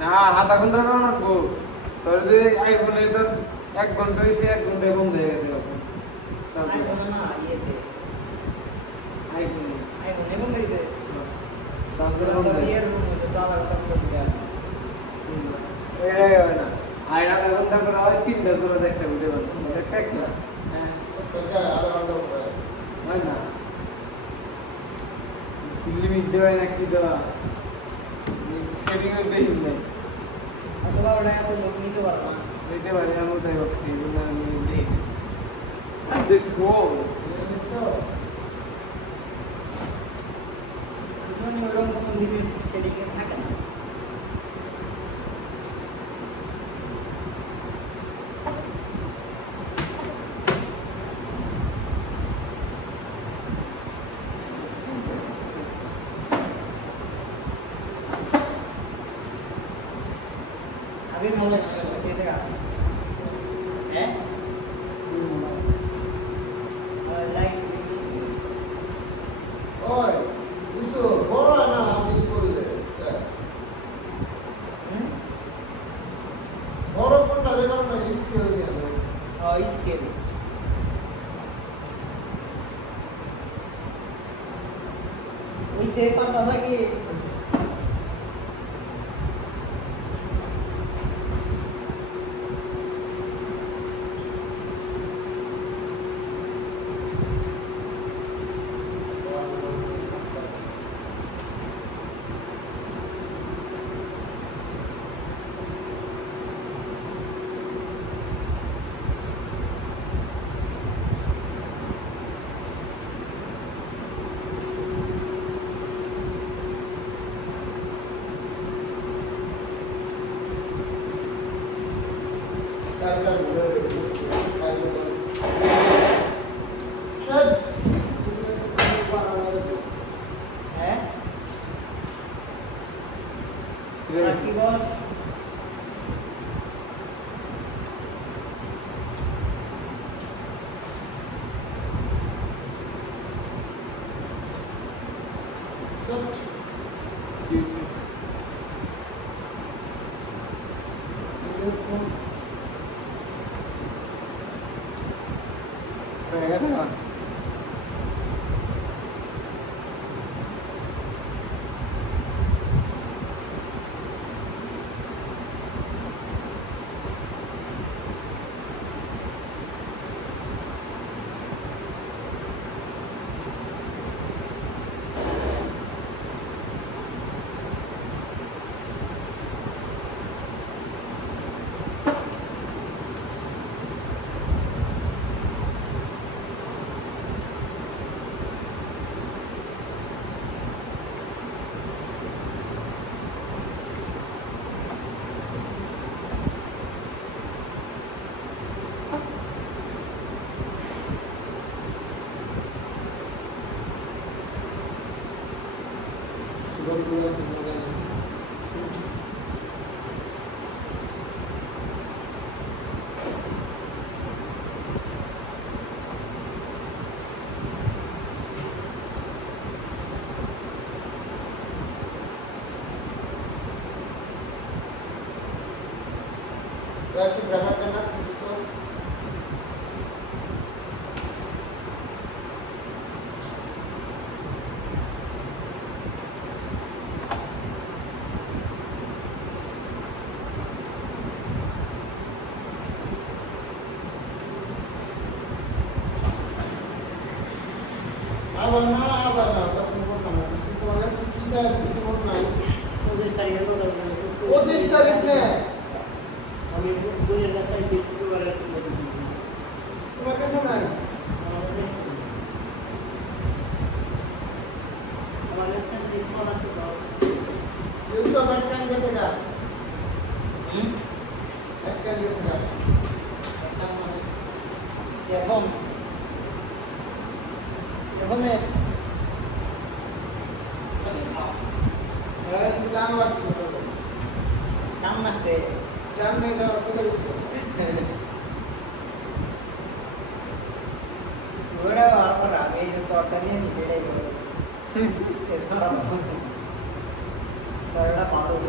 না আধা ঘন্টা রাখবো তোর যদি আইফোনে তোর 1 ঘন্টা হয়েছে 1 ঘন্টায় বন্ধ হয়ে গেছে আইফোনে বন্ধ হয়েছে এটাই হয় না আর আধা ঘন্টা করে হয় 3টা করে একটা ভিডিও বানাবো ঠিক না হ্যাঁ হয় না লিমিট দেওয়া নাকি দেওয়া সেটিং এ দেই নাই অথবা ওটা এত লোক নিতে পারবো না নিতে পারি আমি তাই ভাবছি না আমি দেই দেখো ওরকম কোনো লিমিট সেটিং এ থাকে না अभी मैं कैसे का है लाइक ओए इसो বড় না আমি করলে বড় কোনটা দেখো না স্কেল দিয়ে स्केल वैसे पता था कि Aquí vos Berarti berapa kena itu? Awal এটা পাথর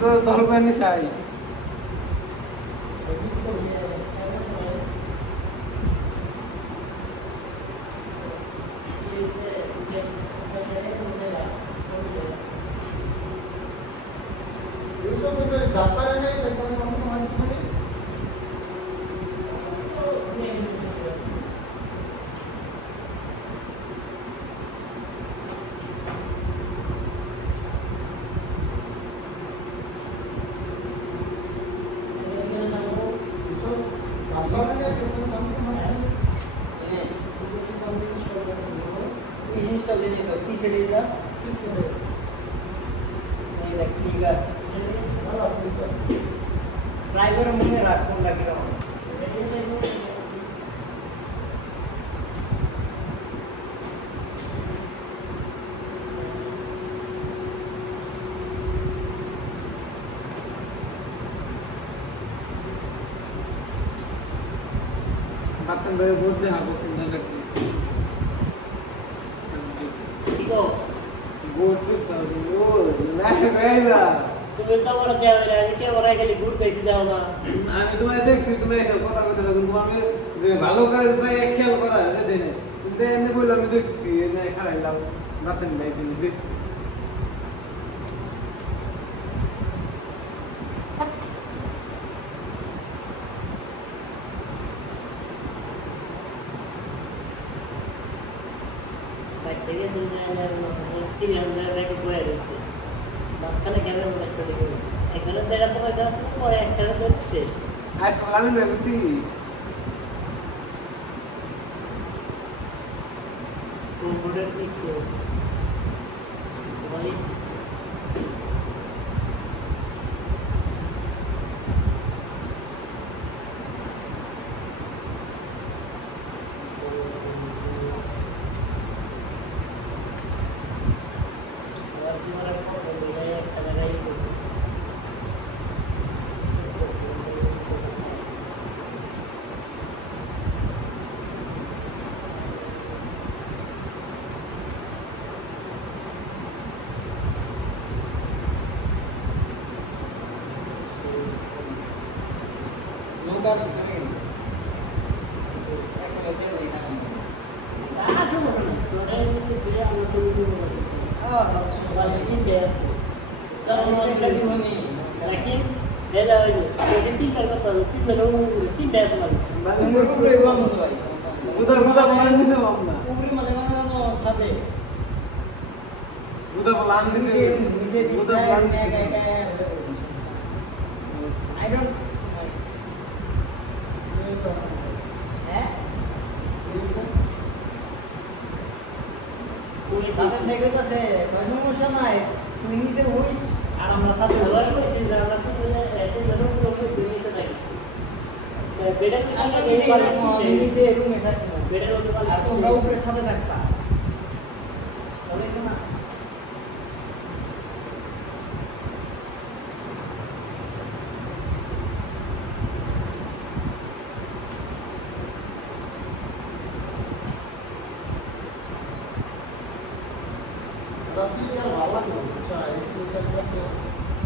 তো দরকার নি চাই এইসব ডাক্তারে নেই সেখানে কোনো মানুষ নেই এইসব ডাক্তারে নেই সেখানে মানুষ নেই এই জিনিসটা দিয়ে দিত পিছে দিয়ে দাও এই দেখ ফিগার ট্রাই করে মনে রাখ কোনটা কিরকম বাতন ভাই বলতে হবে সুন্দর লাগবে বলতে হবে ও না ভাইরা তুমি তো বড় ক্যামেরা আমি ক্যামেরা খালি ঘুরতেছি দাও না আমি তোমায় দেখছি তুমি একটা কথা কথা তুমি আমি যে ভালো করে যাই খেয়াল করা দেনে কিন্তু এমনি বললো আমি দেখছি এনে খারাইলাম বাতন ভাই তুমি দেখছি থেকে তুমি সিরিয়াল দেখে বয়ে গেছে মাঝখানে ক্যামেরা মধ্যে একটা দেখে গেছে এখানে দেখাতে পারতে আছে পরে একটা শেষ আজকাল আমি ভেবেছি বোর্ডের দিক সবাই নৌকার আমি একটা মেসেজ দিই না বুদা বুদা বলান দিতে পারব না উপরে মানে বানানো সাথে বুদা বলান দিতে নিচে বুদা নিচে বলান একা একা I don't হ্যাঁ তাদের থেকে কাছে সমস্যা নাই তুই নিচে হইস আর আমরা সাথে নিচে রুমে থাকবো আর তোমরা উপরে সাথে থাকবা চলেছে না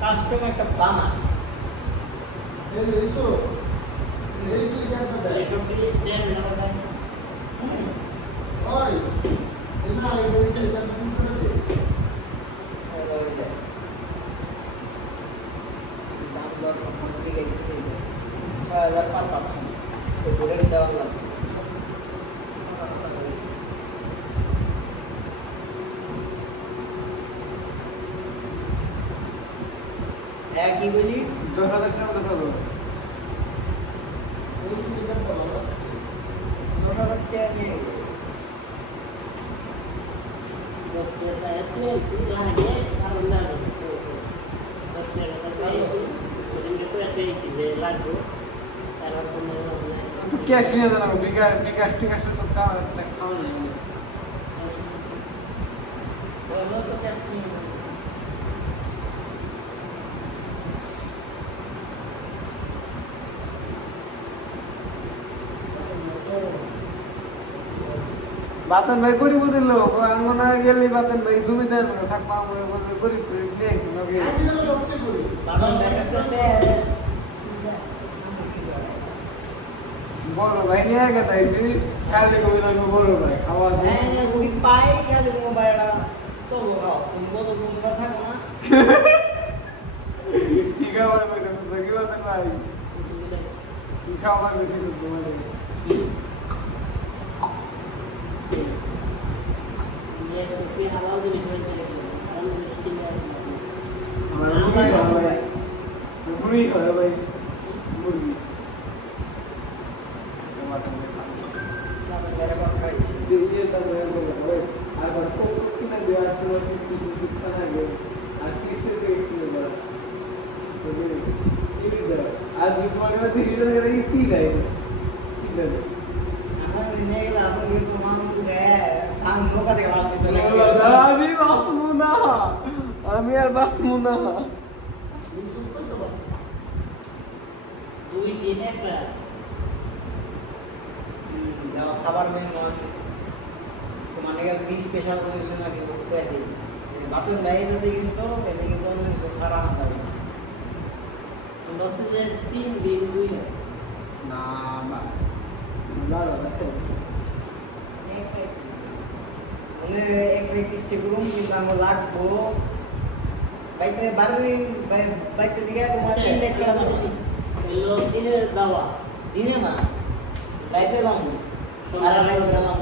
কাস্টম একটা বানা দাম দর সম্পর্কে থেকে স্ত্রী ৬,০০০ পার পার্সন তো বোর্ডের দেওয়া লাগবে কি বলি 10,000 টাকা কথা বলো 10,000 টাকা নিয়ে গেছে লাগবে তারপর তো ক্যাশ নিয়ে দাও বিকাশ টিকাশ তো খাওয়া নেই বলো তো ক্যাশ নিয়ে বাতন ভাই গরিব দিল আঙ্গনা গেলে বাতন ভাই জমিদার থাকবো আমরা গরিব নিয়ে আসি ওকে আমি যেন সবচেয়ে করি বাবা দেখাতেছে বড় ভাই নিয়ে গেছে কালকে কবি লাগবে বড় ভাই খাওয়া হ্যাঁ গুলি পাই গেলে মোবাইলটা তো তুমি কত তোমরা থাকো না ঠিক আছে ভাই কি বাতন ভাই কি খাওয়ার বেশি তোমাদের মুরগি হয় ভাই মুরগি আর কিনা দেওয়া ছিল আর কিছু আর তোমার কাছে কি দেয় কি দেবে আমি আর বাঁচবো না খাবার মেনু আছে মানে স্পেশাল কিছু না কিন্তু বাতন বাইরে কিন্তু খারাপ হয় না এক রেজিস্ট্রি করুন কিন্তু আমার লাগবো বাইতে বাড়ি বাইতে দিকে তোমার 3 লাখ টাকা দিনে না রাইতে দাম আর রাইতে দাম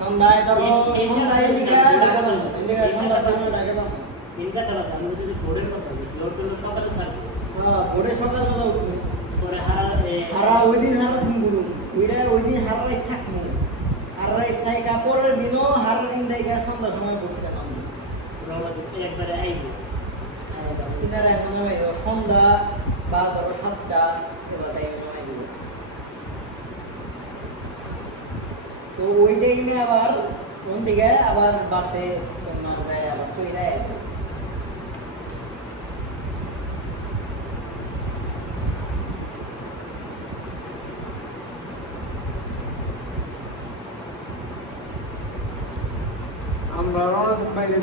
সন্ধ্যায় ধরো সন্ধ্যায় দিকে টাকা দাম এদিকে সন্ধ্যার টাইমে টাকা দাম তিনটা টাকা দাম যদি বোর্ডের কথা বলি বোর্ডের সকালে থাকবে হ্যাঁ বোর্ডের সকাল বেলা উঠবে পরে হারা ওই দিন হারা দিন বলুন ওই দিন হারাই থাকবো হারাই থাই কাপড়ের দিনও হারা দিন থেকে সন্ধ্যার সময় পড়তে গেলাম একবারে আইবো কিনারে মনে হয় সন্ধ্যা বা ধরো 7টা এবার টাইমে মনে দিব তো ওই টাইমে আবার কোন দিকে আবার বাসে মাথায় আবার চলে যায় আমরা রওনা দিতে পাইলে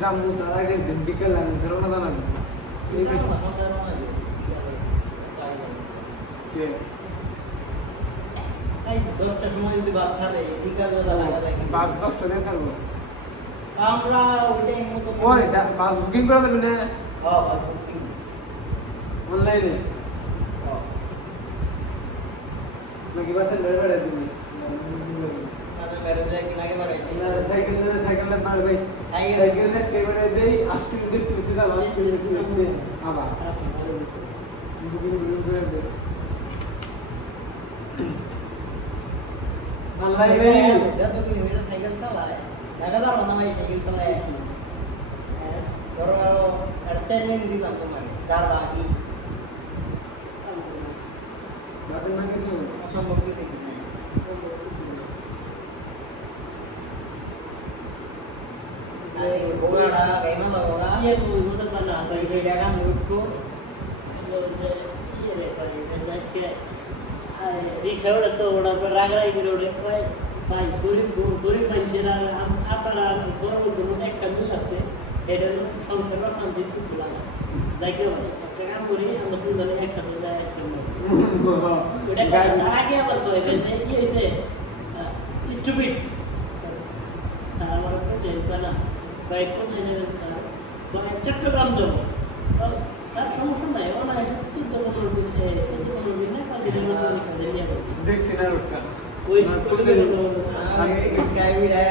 জামু তার আগে বিকেল লাগে রওনা জানাবো এই 10টার সময় যদি বাস ছাড়ে বিকাল বেলা লাগা যায় বাস 10টা দিয়ে ছাড়বো আমরা ওইটাই মতো ওই বাস বুকিং করে দেবেন না হ্যাঁ বাস বুকিং অনলাইনে নাকি বাসে বেড়ে বেড়ে দিবি মানে মেরে যায় কিনা আগে বাড়াই সাইকেল মার ভাই সাইকেল নে কে বেড়ে দেই আজকে দেখছি সিধা বাস করে আবার বুকিং করে দে অনলাইনে যত কিলোমিটার সাইকেল চালায় দেখা যাবে না ভাই সাইকেল চালায় ধরো আর চ্যালেঞ্জ দিলাম তোমার যার বাকি বাকি না কিছু অসম্ভব কিছু নাই ওগাড়া গাইমা লগা ये मुझे पता है এই জায়গা মুটকো ये रे पर जस्ट के रिक्शा उड़ा तो उड़ा पर रागराई করে উড়ে কয় ভাই গরিব মানুষেরা আপনারা বড় বড় একটা মিল আছে এটা সংসার শান্তি খুব লাগে যাইকে ভাই একটা কাম করি আমরা দুজনে একসাথে যাই ওটা আগে আবার কয় যে কি হইছে স্টুপিড আমার প্রজেক্ট না কয়েক কোথায় যাবেন স্যার কয়েক চট্টগ্রাম যাবো স্যার সমস্যা নাই ওরা এসে চিন্তা করবেন না কাজে নিয়ে দেখছি না রোডটা ওই আগে স্কাইউড है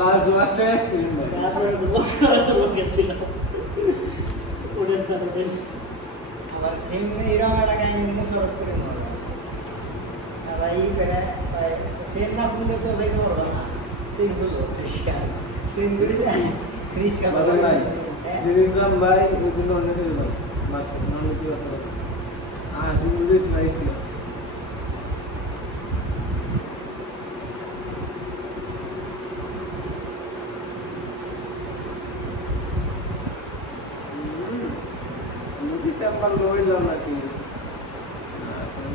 লাস্ট অ্যাক্সিডেন্ট ভাই তারপরে লোকে ছিল ওদের তারপরে আবার সিম এরকম একটা কাহিনী মুশারফ করে মারা আর এই করে ট্রেন না খুললে তো দেখতে পারবো না সিম খুললো রিস্কা সিম খুললে রিস্কা ভাই জিরিগ্রাম ভাই ওগুলো অনেক ভাই বাস মানুষ তুমি বুঝেছি ভাইছিল টেম্পার লইল নাকি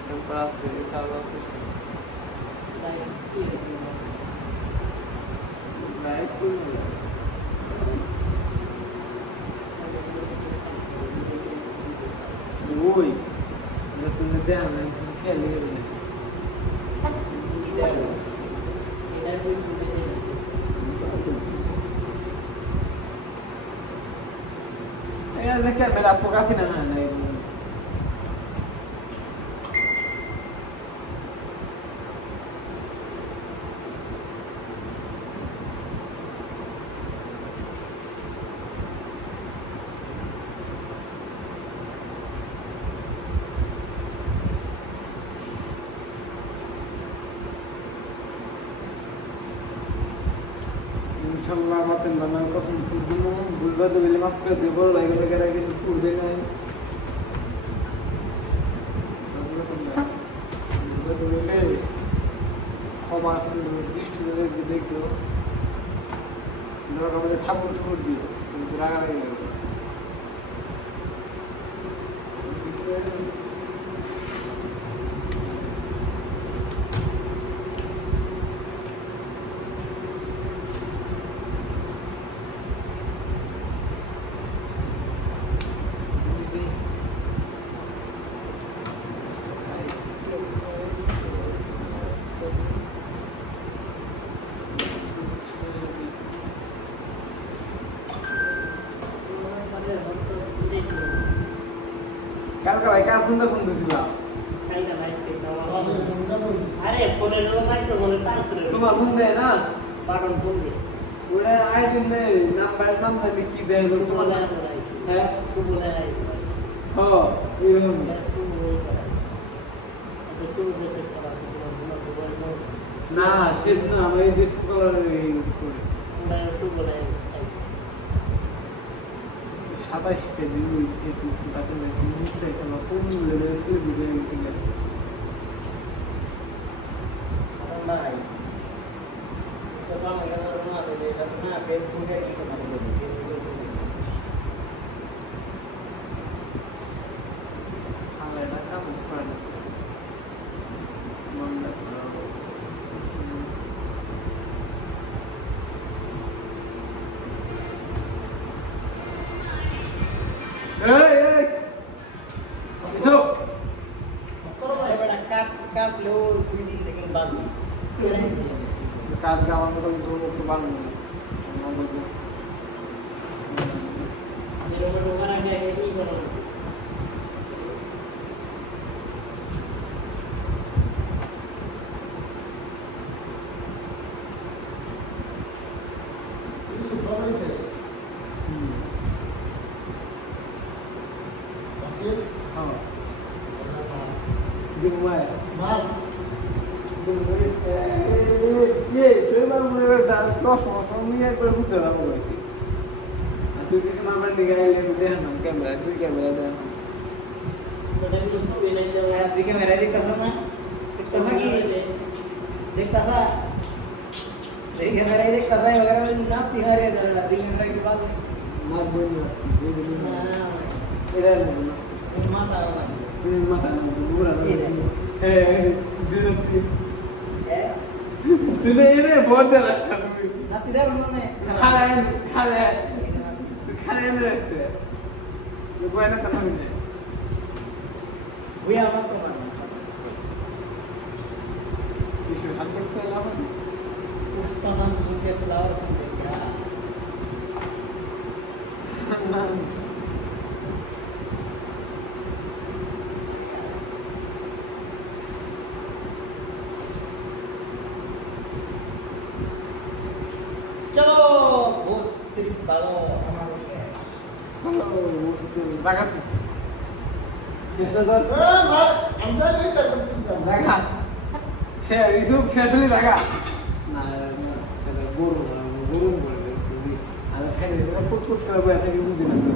টেম্পার আছে সার্ভার আছে লাইট করবে ওই তুমি দেখ না খেলে ক্যামেরা পোকাছি না ইনশাআল্লাহ মাতেন বানার কখন ফুটবল বুলবা তো বলে মাফ করে দেব লাগে লাগে কিন্তু ফুটবে না বুলবা তো বলে ক্ষমা আসলে দৃষ্টিতে দেখবে দেখো ধরো আমাদের ঠাকুর ঠুকুর দিও কিন্তু রাগারাগি লাগবে কালকে ভাই কার ফোন দিছিলাম আরে ফোনের মাইক্রোফোনে ট্রান্সফার তোমার ফোন দেয় না বাটন ফোন দিয়ে ওটা আইডি নেই নাম জানি কি দেয় তোমার হ্যাঁ এরকম না সে না আমি এডিট করার ইউজ করি 27টা ভিউ হইছে তুই তাতে নিতে এটা কোন লেভেলে ছিল ভিডিও এডিটিং আছে ভাই তো কাম এর না দিলে এটা না ফেসবুকে কি করতে হবে ফেসবুকে তাহলে এটা কাম করে না মন লাগলো এই ইসো আরে বড় কাট লো 2 দিন থেকে বাদ কাজ আমার মতো তো ভালো না कैमरा देखता था मैं देखता था वगैरह ना तिहारे दरड़ा कैमरा की बात मार बोलना इधर माता माता पूरा ए तूने ये बहुत दे रखा ना तिधर उन्होंने खाना में रखते हैं जो कोई ना करना मुझे भैया मत करना इसमें हर तक से अलावा उसका नाम सुन के फ्लावर सुन के क्या चलो बॉस ट्रिप वालों हमारे से দেখাচ্ছি শেষে তো দেখা সে ইউটিউব শেষ হলে দেখা না গরম করবে আর ফেলে কুট কুট করে বসে কি বুঝি না তো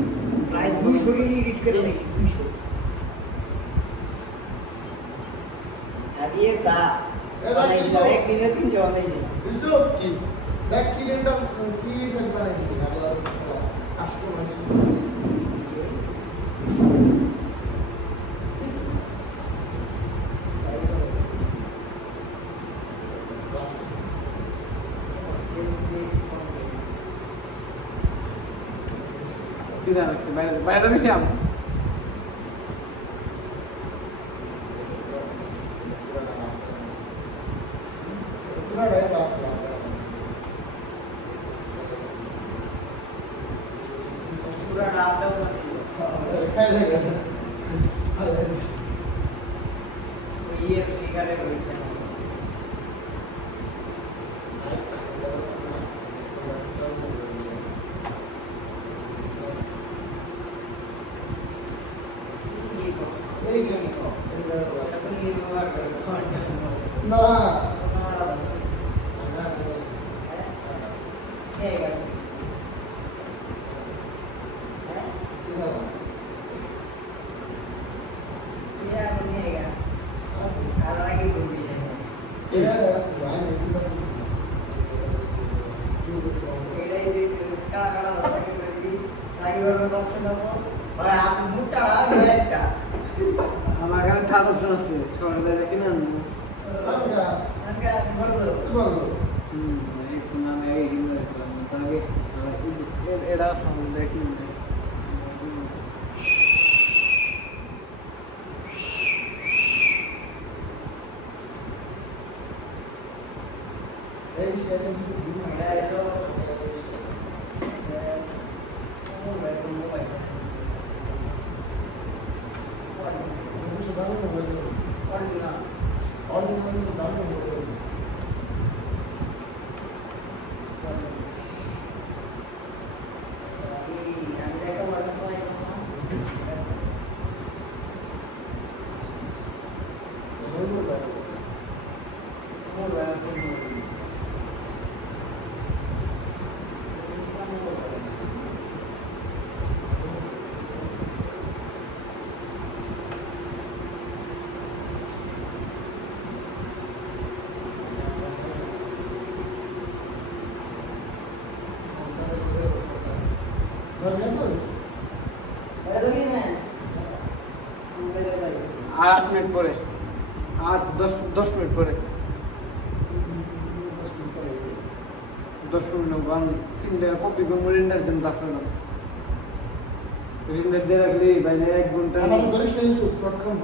প্রায় 200 রিল এডিট করে দিয়েছি 200 ये था नहीं था एक दिन 300 नहीं था বিষ্ণু কি দেখ কি রেন্ডা কি রেন্ডা বানাইছি আবার কাস্টমাইজ কি জানাচ্ছি বাইরে বাইরে বেশি আম পুরা রে বাস पूरा लॉकडाउन খাই লাগে ये निकाले बैठे এই গেম তো तो ये व्यवहार कर না हमारा है क्या ये अपने है क्या अलग ही बोल दीजिए এটা এই যে কাকাড়া লাগে বলি ড্রাইভার এর অপশন দাও ভাই হাত মুটা আর একটা আমার কাছে খাতা শুনছে সরকার কিনা আঙ্কা বড় একটু নামে এই কিনে রাখলাম তাহলে এটা সামনে দেখি এই সেটা এটা তো মোবাইল মোবাইল অরিজিনাল আমি একটা ওয়ার্ড পাই মোবাইল আছে আর 8 মিনিট পরে আর 10 মিনিট পরে 10 মিনিট গান তিনটা কপি করে রেন্ডার দেন দাফানো রেন্ডার দিয়ে রাখলি বাইরে 1 ঘন্টা আমার ধরিস নাই শর্ট খাম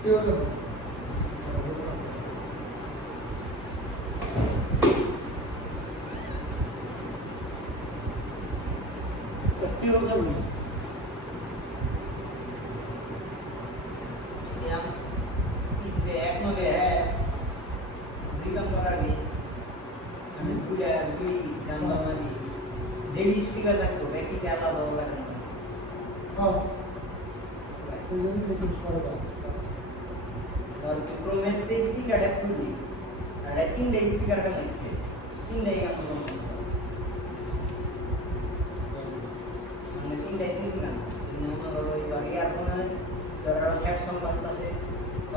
কি হলো কি হবে श्याम इसलिए एक नगे है दिगम करागी हमें पूरा कोई गाना हमारी जेडी स्पीकर तक तो बैठी क्या ला बोला हां तो ये भी कुछ करेगा और प्रो में देखती का डेप्थ थी अरे 3 डे स्पीकर का नहीं 3 डे का मतलब हमने 3 डे नहीं ना नंबर और ईयरफोन है तर सेट सॉन्ग बजता से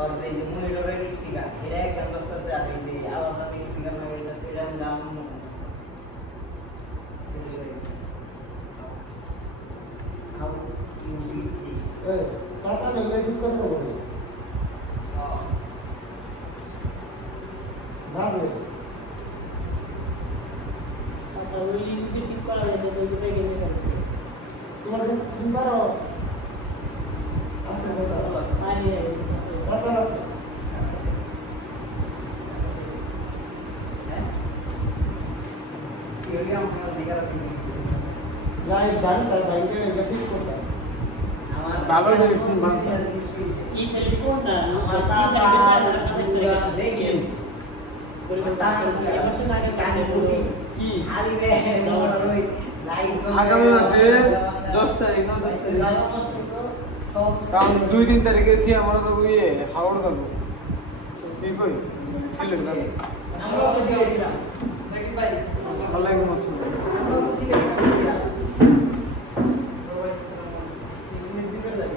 और ये जो मॉनिटर है स्पीकर हेडा एकदम बजता जाते हैं आवाज आती स्पीकर में गई तो run down how you do this ए टाटा ने ठीक करना पड़ेगा ना रे আচ্ছা ওই লিঙ্কটি ঠিক করা যাবে তো ওইটা গেলে করবে তোমার তিনবার আপনি বলো আরে টাটা আছে ये क्या हम निकाल रहे हैं যাই জান তার বাইকে এটা ঠিক করতে बाबा ने एक बात এই টেলিফোনটা माता पूरा देखे কি खाली में रोई लाइट আগামী মাসে 10 তারিখ না 10 তারিখ কারণ 2-3 তারিখে সি আমরা তো ইয়ে হাওড় যাবো কি কই সিলেট যাবো আমরা তো গিয়েছিলাম ওয়ালাইকুম আসসালাম আমরা তো গিয়েছিলাম इसमें दिक्कत है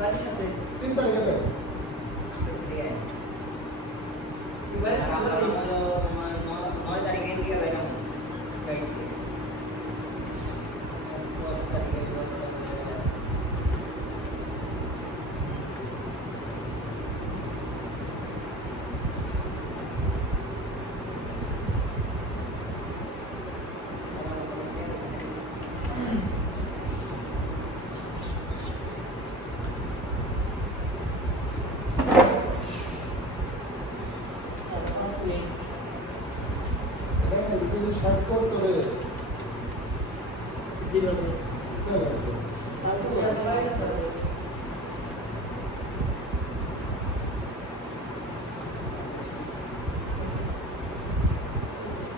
বাড়ির সাথে 3 তারিখে যাবে। আর আমরা হলো 9 তারিখে থেকে বেরোব গাইতে 10 তারিখে এটা যদি শর্ট করতে হবে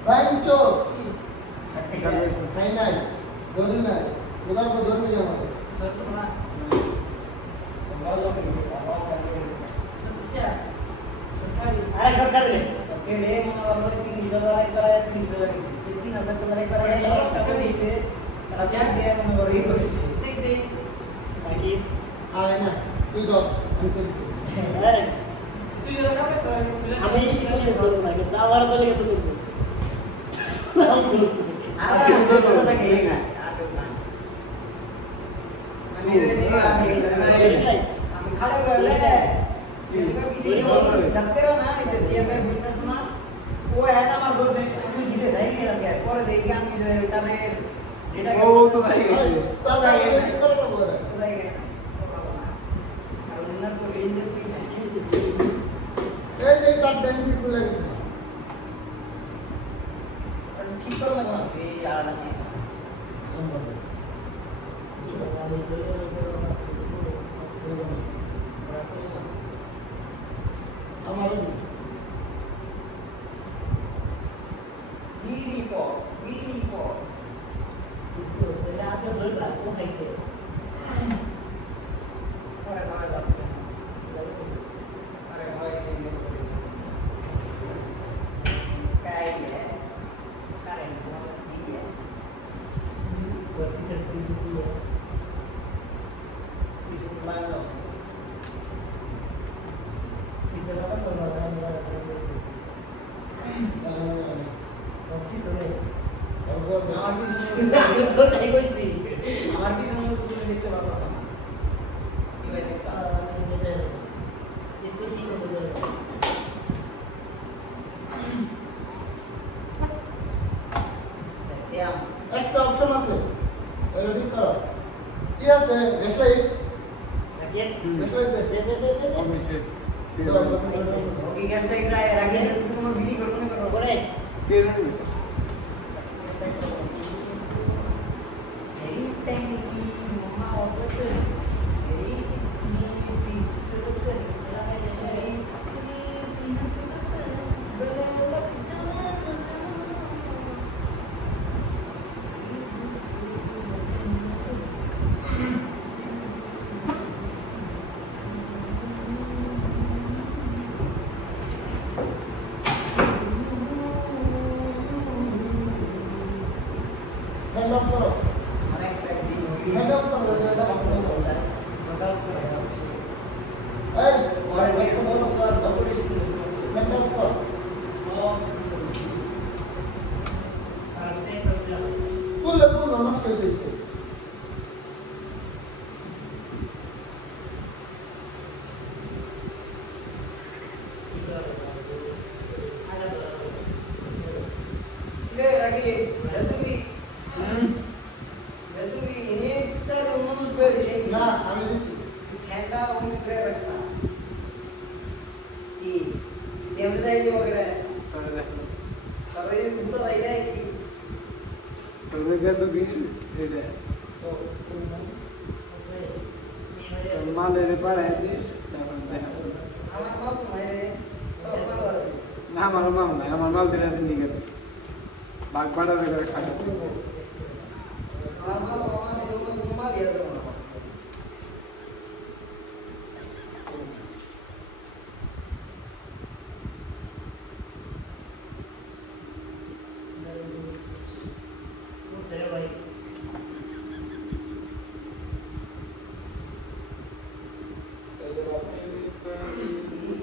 বাইঞ্চো খাই নাই ধরি নাই ওদার পর ধরবি আমাদের ভালো হইছে ভালো আরে সরকার রে কেড়ে মনে করলো 30,000 একবার 30,000 গেছে 3,000 একবার টাকা দিয়েছে আর যা দিয়ে মনে করো এই করছে নাকি আয় না তুই ধর আমি চলি আরে আমি কি করব না কিন্তু আমার বলে কি করব আর আমি তো লাগে না আর তো না আমি আমি খাড়া গেলে এদিকে পিছিয়ে বলবো ডাক্তারও না এই যে সিএমের বিজনেস না ও এত আমার বলছে আমি গিয়ে যাই গেলাম পরে দেখি আমি তারপরে এটা ও তো ভাই তা যাই কি করে বলবো যাই আর উন্নত তো রেঞ্জ তুই না এই যে তার ব্যাংক খুলে গেছে ঠিক করে না এই আর না আমার Vivo. আমার পিছনে তুমি দেখতে পারো না কিভাবে দেখতে একটা অপশন আছে এটা ঠিক করো কি আছে গ্যাসলাইট গ্যাসলাইট ওকে গ্যাসটা একটু রাখি তোমার বিলি করব না করো করে এই পেঙ্গি মহা অবতে এই নি সিক্সতে এই সিক্সতে গলে লক জানা হ্যান্ড অফ করো অনেক প্র্যাকটিস হই হ্যান্ড অফ করো এটা এই ওই বহুত কত বেশি হ্যান্ড অফ করো পুরো পুরো নষ্ট হয়ে গেছে ले रागी जल्दी ini saya rumah sebagai ini না আমি দিছি हैंडा उन पे रखा ई सेम जाए जो वगैरह তোরে দেখ तब ये उधर आई है कि তোরে গে তো বিল এটা মালের পাড়ে দিস তারপর দেখ हमारा माल तो है सब माल না আমার মাল নাই আমার মাল দিলে আছে নিয়ে বাগ বাড়া করে খায় हमारा माल वहां से लोग घुमा दिया था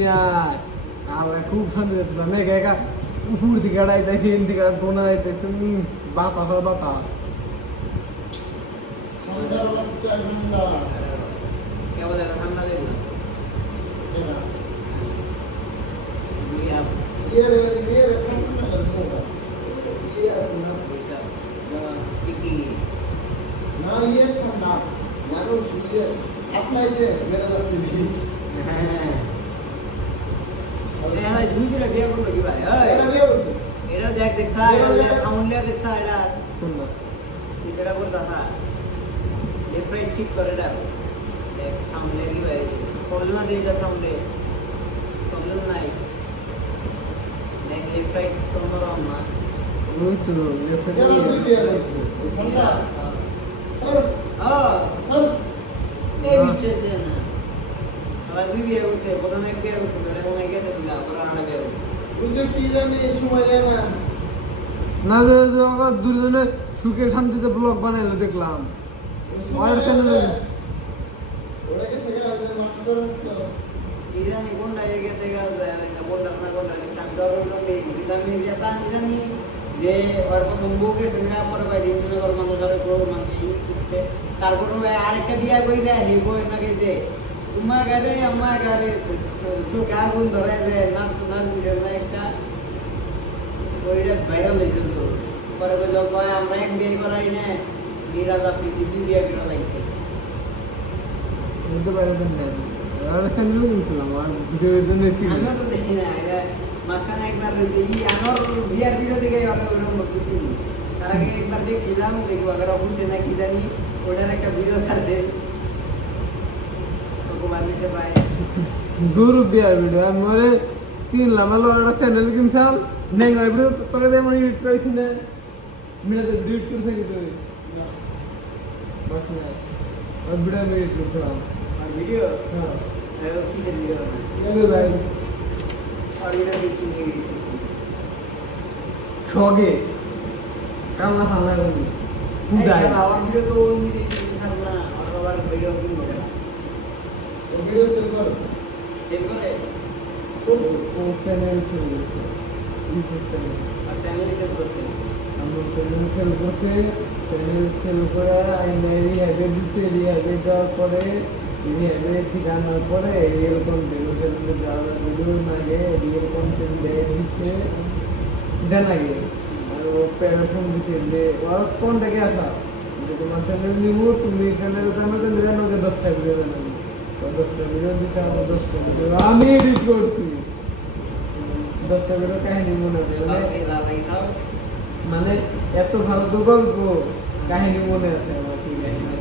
আর খুব শান্তি ছিল মেঘ একা উপর দিকে আড়াইতেছে এন দিকে বোনা যাইতেছে বাতাস আর বাতাস সন্ধ্যার বাচ্চা ঠান্ডা কেবল একটা ঠান্ডা দেব না ইয়ে ঠান্ডা করবো ইয়ে আছে না কি না ইয়ে ঠান্ডা মানুষ ইয়ে আপনার যে মেলা যাচ্ছে হ্যাঁ তুমি যেটা বিয়ে করলো কি ভাই এটা বিয়ে করছে এটা দেখ দেখছা এটা সাউন্ড লেয়ার দেখছা এটা এটা করতা থা লেফট রাইট ঠিক করে এটা দেখ সাউন্ড লেয়ার কি ভাই প্রবলেম আছে এটা সাউন্ডে প্রবলেম নাই দেখ লেফট রাইট কোনো রকম না ওই তো কেন তুই বিয়ে করছিস ঠান্ডা এই বিচ্ছে দে না আবার দুই বিয়ে করছে প্রথমে এক বিয়ে করছে ওটা কোনো গেছে দিলা পরে আরেকটা বিয়ে করছে ওই যে কি জানি সময় জানা না দুজনে সুখে শান্তিতে ব্লগ বানাইলো দেখলাম আর কেন ওটাকে সেটা মাত্র কি জানি কোনটা গেছে কোনটা না কোনটা আমি তো বললাম কিন্তু আমি নিজে প্রাণী জানি যে ওর প্রথম বউ গেছে না পরে ভাই দিন ওর মানুষ ধরে বউ মানে ই করছে তারপরে আরেকটা বিয়া করে দেয় এই বউ নাকি যে তোমার গাড়ি আমার গাড়ি চোখে আগুন ধরে যে নাচ নাচ দিছে না একটা ওইটা ভাইরাল হয়েছে তো পরে যখন আমরা এক বিয়ে করাই না বিরাজা প্রীতি দুই বিয়ে করা লাগছে বুঝতে পারে দেন না আর স্যান্ডেল কিনছিলাম আর ভিডিওর জন্য আমিও তো দেখি না মাঝখানে একবার আমার বিয়ার ভিডিও দেখে ওরকম বুঝিনি তার আগে একবার দেখছিলাম দেখবো আগে বুঝছে না কি জানি ওটার একটা ভিডিও ছাড়ছে ভগবান নিচে পায় দূর বিয়ার ভিডিও আমি মনে কিনলাম আর একটা চ্যানেল কিনছাল নেই ভিডিও তোরা দেয় মনে এডিট করেছি না মিলাতে ডিলিট করে থাকি তুই বাস না ওই ভিডিও আমি এডিট করছিলাম আর ভিডিও হ্যাঁ কি ভিডিও ভাই আর এটা দেখছি শগে কান্না ফান্না করি আমার ভিডিও তো নিজে ছাড়ব না আর আবার ভিডিও কিনবো কেন ভিডিও সেল করো সেভ করে ও চ্যানেল শুরু করছে ইউটিউব চ্যানেল আর চ্যানেল সেভ করছে আমরা চ্যানেল সেল করছে চ্যানেল সেল করে আইনারি আগে দিচ্ছে রিয়াজে দেওয়ার পরে রিয়াজে ঠিকানার পরে রিয়েল কন্টেন্ট চ্যানেলে যাওয়ার ভিডিও আগে রিয়েল কন্টেন্ট দিয়ে দিচ্ছে দেন আগে আর ও প্যারাফোন দিচ্ছে যে ওর কোন থেকে আসা যে তোমার চ্যানেল নিব তুমি চ্যানেলে জানাতে নিলে আমাকে 10টা ভিডিও জানাবি 10টা ভিডিও দিতে আমার 10টা ভিডিও আমি এডিট করছি 10টা ভিডিও কাহিনী মনে আছে মানে এত ফালতু গল্প কাহিনী মনে আছে আমার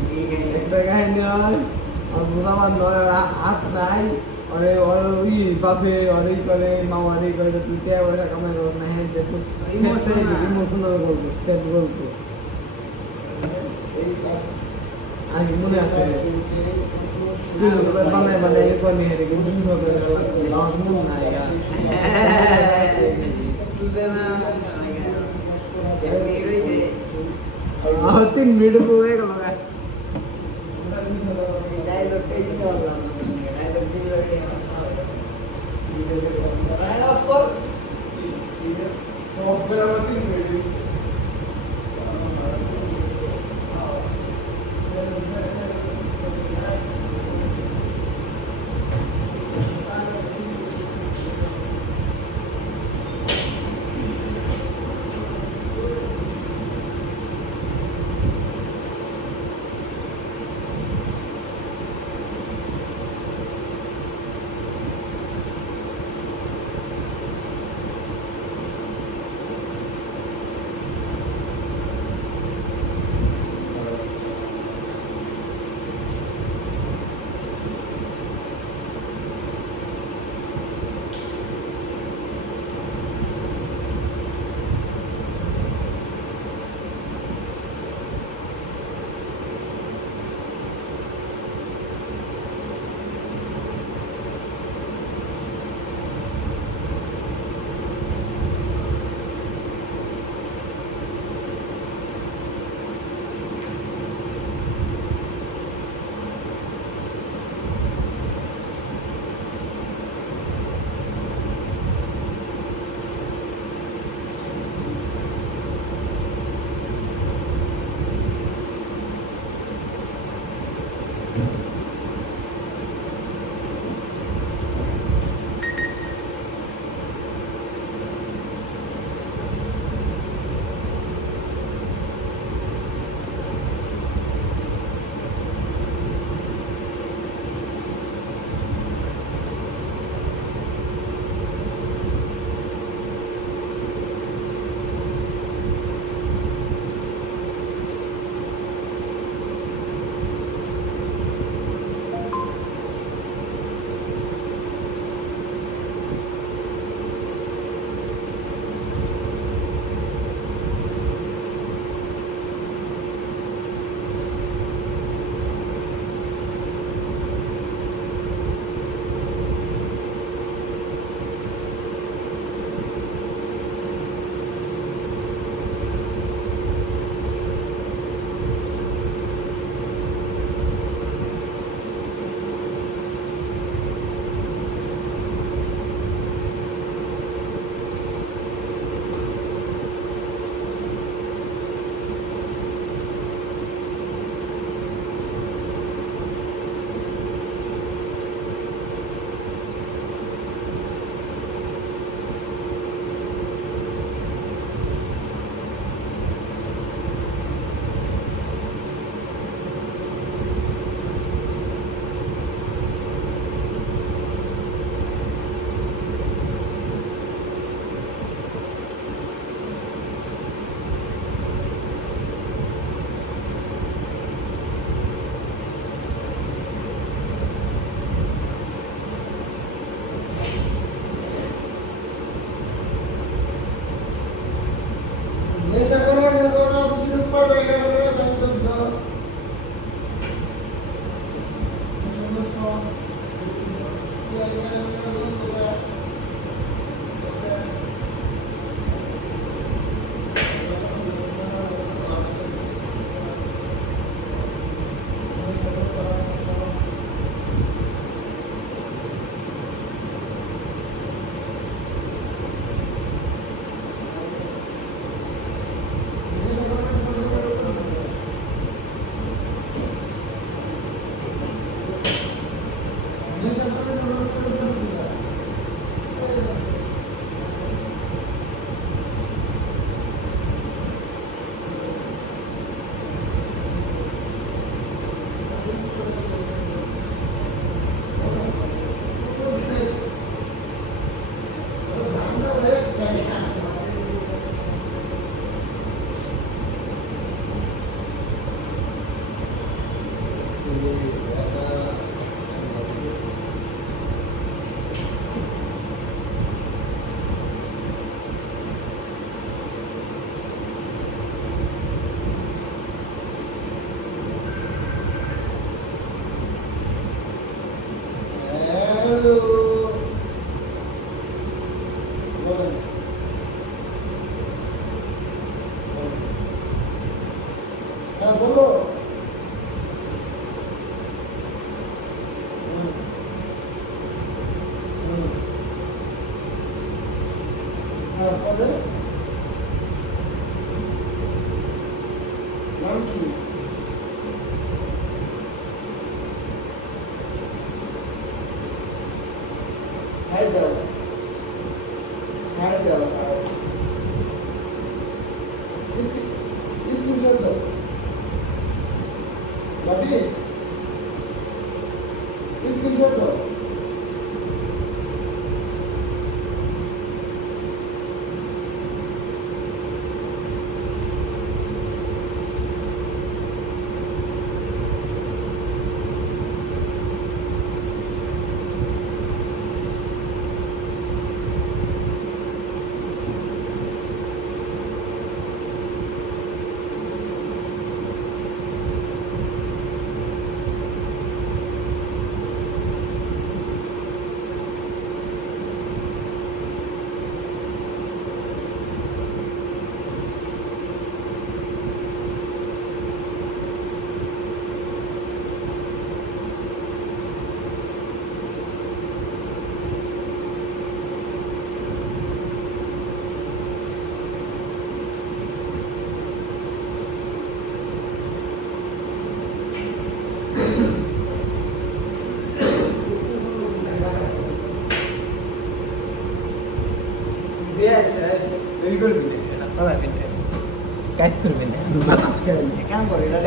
ঠিক আছে একটা কাহিনী হয় আর আমার নয় হাত নাই অরে ওর ই বাপে অরেই করে মা অরেই করে তুই কে ওরা কামাই কর না হ্যাঁ দেখো ইমোশনাল গল্প সেট গল্প এই আগে মনে আছে বানায় বানায় এ করে হেরে কিন্তু হবে লাশ মন নাই আর 3 মিনিট হয়ে গেল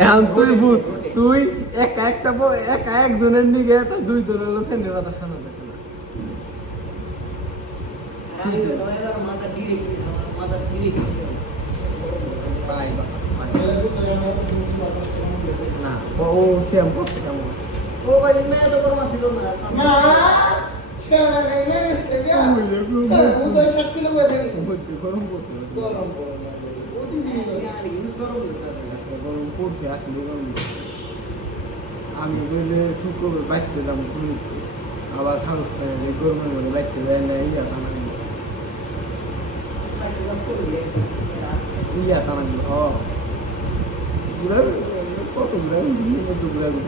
এখন তুই বুঝ, তুই একা একজনের নিগে তোর দুই দলের লোক ফ্যানের কথা শোনা যাচ্ছে না। না ও সেম কষ্ট কেমন ও ভাই মেয়ে তো গরম ছিল না না সেটা নাই মেরেছে দিয়া উদয় 60 কিলো বই ফেলি গরম পড়ছে গরম গরম গরম পড়ছে আসলে গরম। আমি বলে শুক্রবার বাইতে দাম ঘুরতে, আবার সাহস পাই গরমের মধ্যে বাইতে যায় না ইয়া টানানি কত ঘুরাবি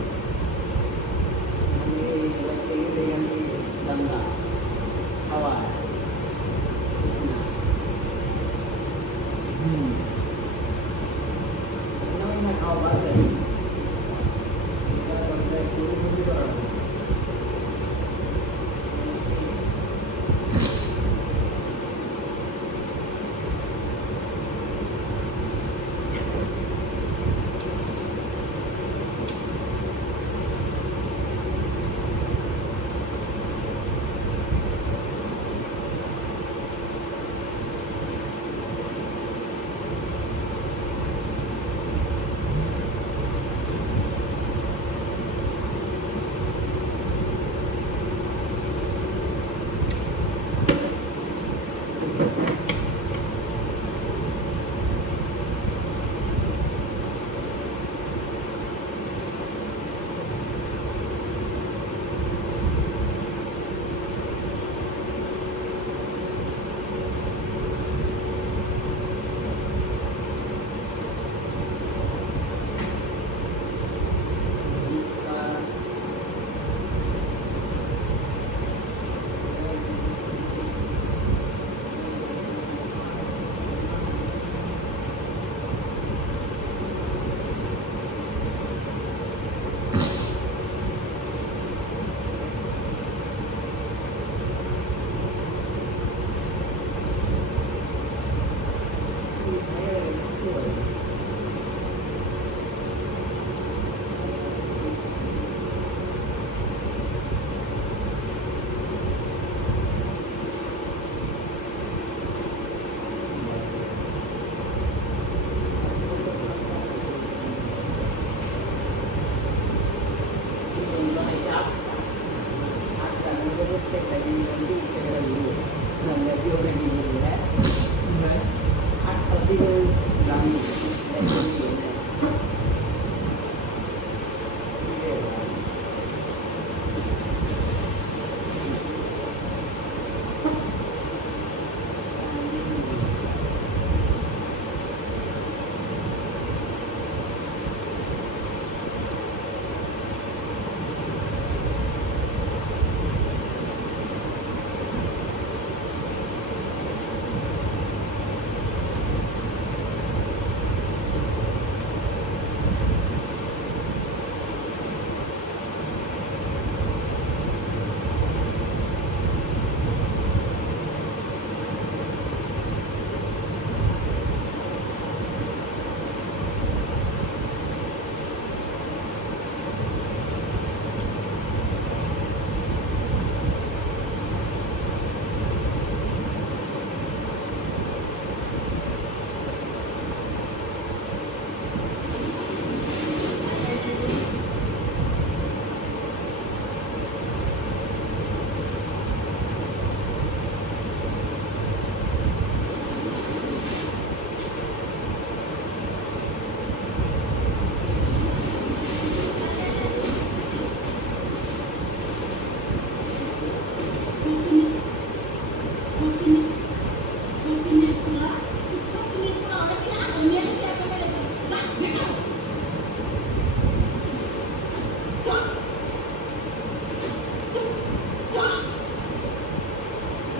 সিরিয়াস গান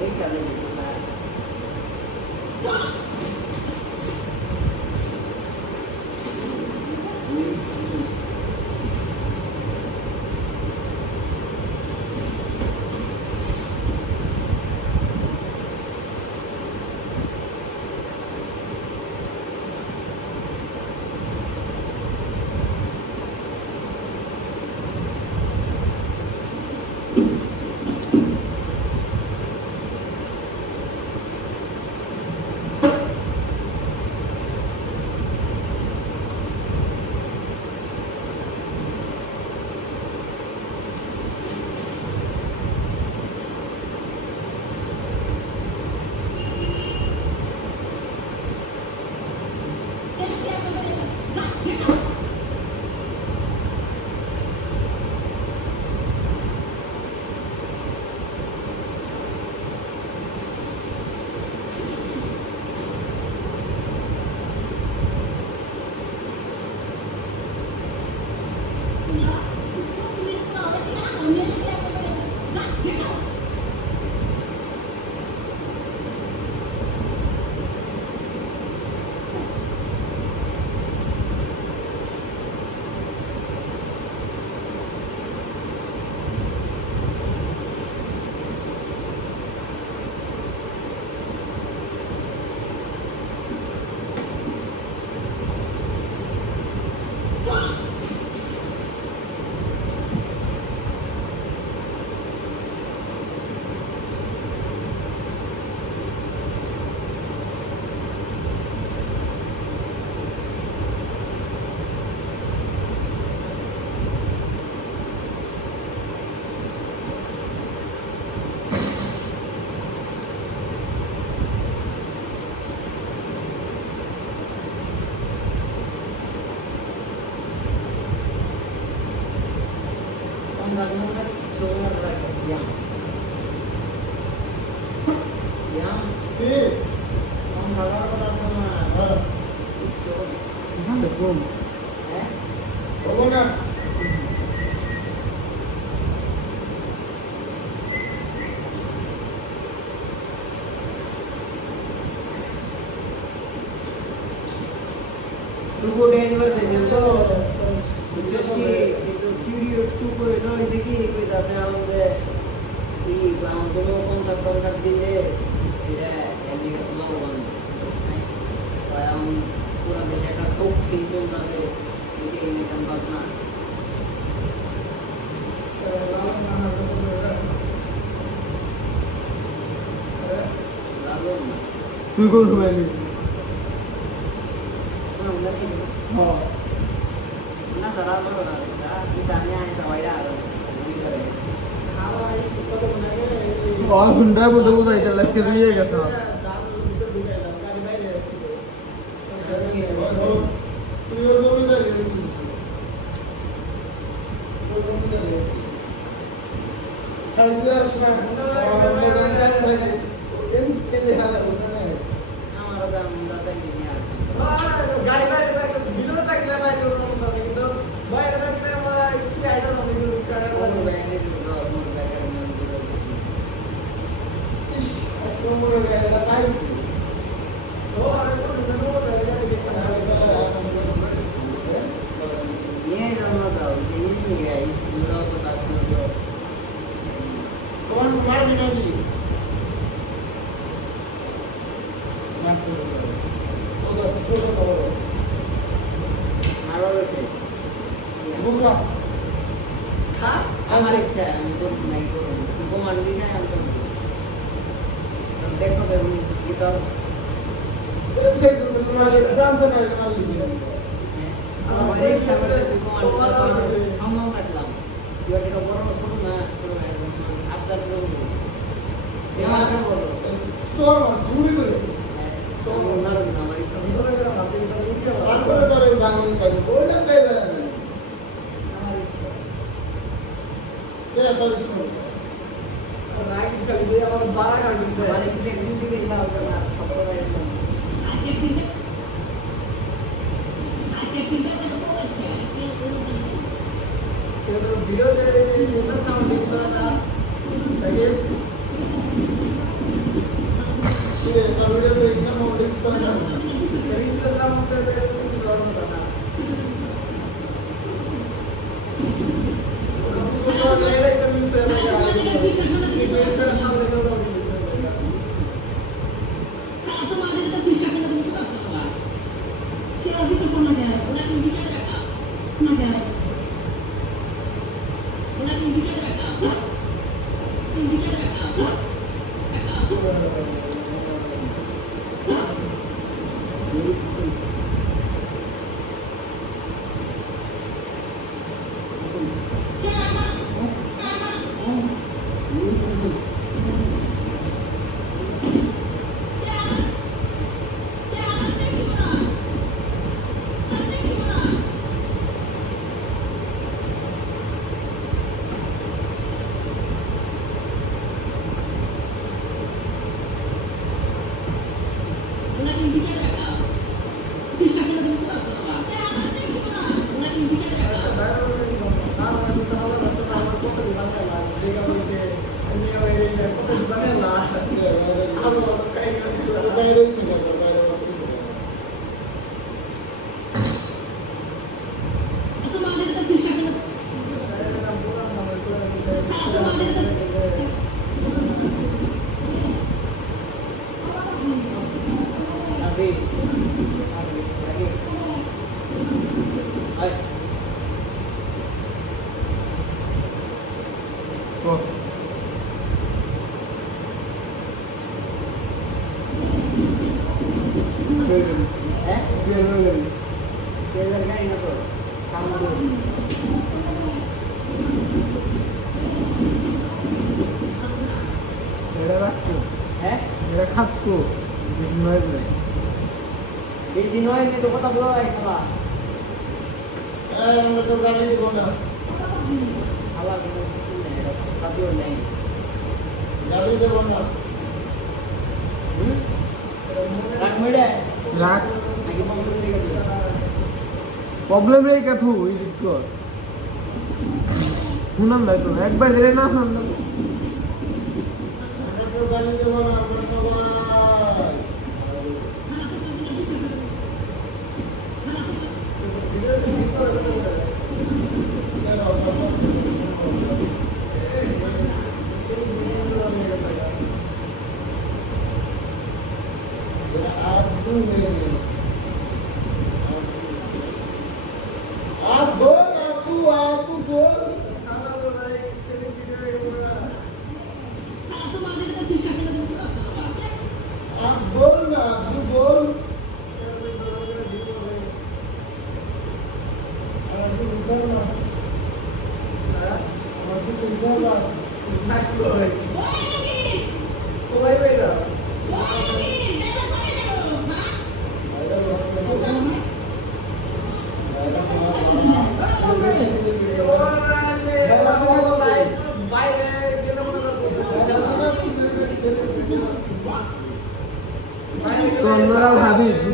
একদমই নেই। Tuku deh berarti itu terus itu kiri tuku itu isi ki kita sekarang deh di kamu dulu konsep dia tidak yang di lawan saya kurang bisa sok sih itu nanti ini kan pasna tuku dulu ini oh nah salah baru nanti ditanya yang terwaida oh Honda betul-betul itu lagi dia ke sana খাইতে আসনা NK দেখা যায় ওখানে আমার দাম দাদা নিয়ে আসে গাড়ি বাইরে ভিতরে থাকলে বাইরে কিন্তু বাইরে থাকলে আমরা কি আইডিয়া হবে কোন ব্যাংকে মোর টাকার নাম করে ইস আজকে মোর গায়ে পাইছি ও আরে কোন জানো নিয়ে যাবো না দাও এই নিয়ে স্কুলে তো কাজ করতে তোমার মারবি নাকি ওটা ছোট বড় আরো বেশি বুকা খা আমার ইচ্ছা আমি তো নাই করব উপমান দিছে আমি তো দেখো তো কি তো সেই তো তোমার দাম সে নাই মারবি আমার ইচ্ছা করে উপমান দিছে সম্মান রাখলাম ইয়া থেকে বড় ছোট না আপনার করব এমাত্র বলো সোর শুরু করে সোম না আমার ইচ্ছা ভিতরে গেলাম আপনি ভিতরে তারপরে ধরে গাঙ্গুলি তাই ওইটা পাইবে না আমার ইচ্ছা কে তোর ইচ্ছা রাইট খালি আমার বাড়া কাটবে মানে কি ডিউটি বেশ ভালো না খবর পাইলাম ভিডিও যে সাউন্ড দিচ্ছে না তাকে সে তোর ভিডিও তো একদম অডিক্স করে না রিংটা সাউন্ড দিতে জন্য না কোনো লেলাই তো মিলছে না ভিডিওটা সাউন্ড দিতে হবে খাটতো বেশি নয় তো কথা বলা যায় না আমরা তো গালি দিব না আলাদা কোনো কিছু নেই কাজও নেই গালি দেব না রাখ মেরে রাখ নাকি প্রবলেম হয়ে গেছে প্রবলেম নেই কাথু এডিট কর শুনান ভাই তো একবার ধরে না শুনান আমরা তো গালি দেব না আমরা সবাই आप बोल आपू बोल आप बोल ना तू बोल বাইরে গেলে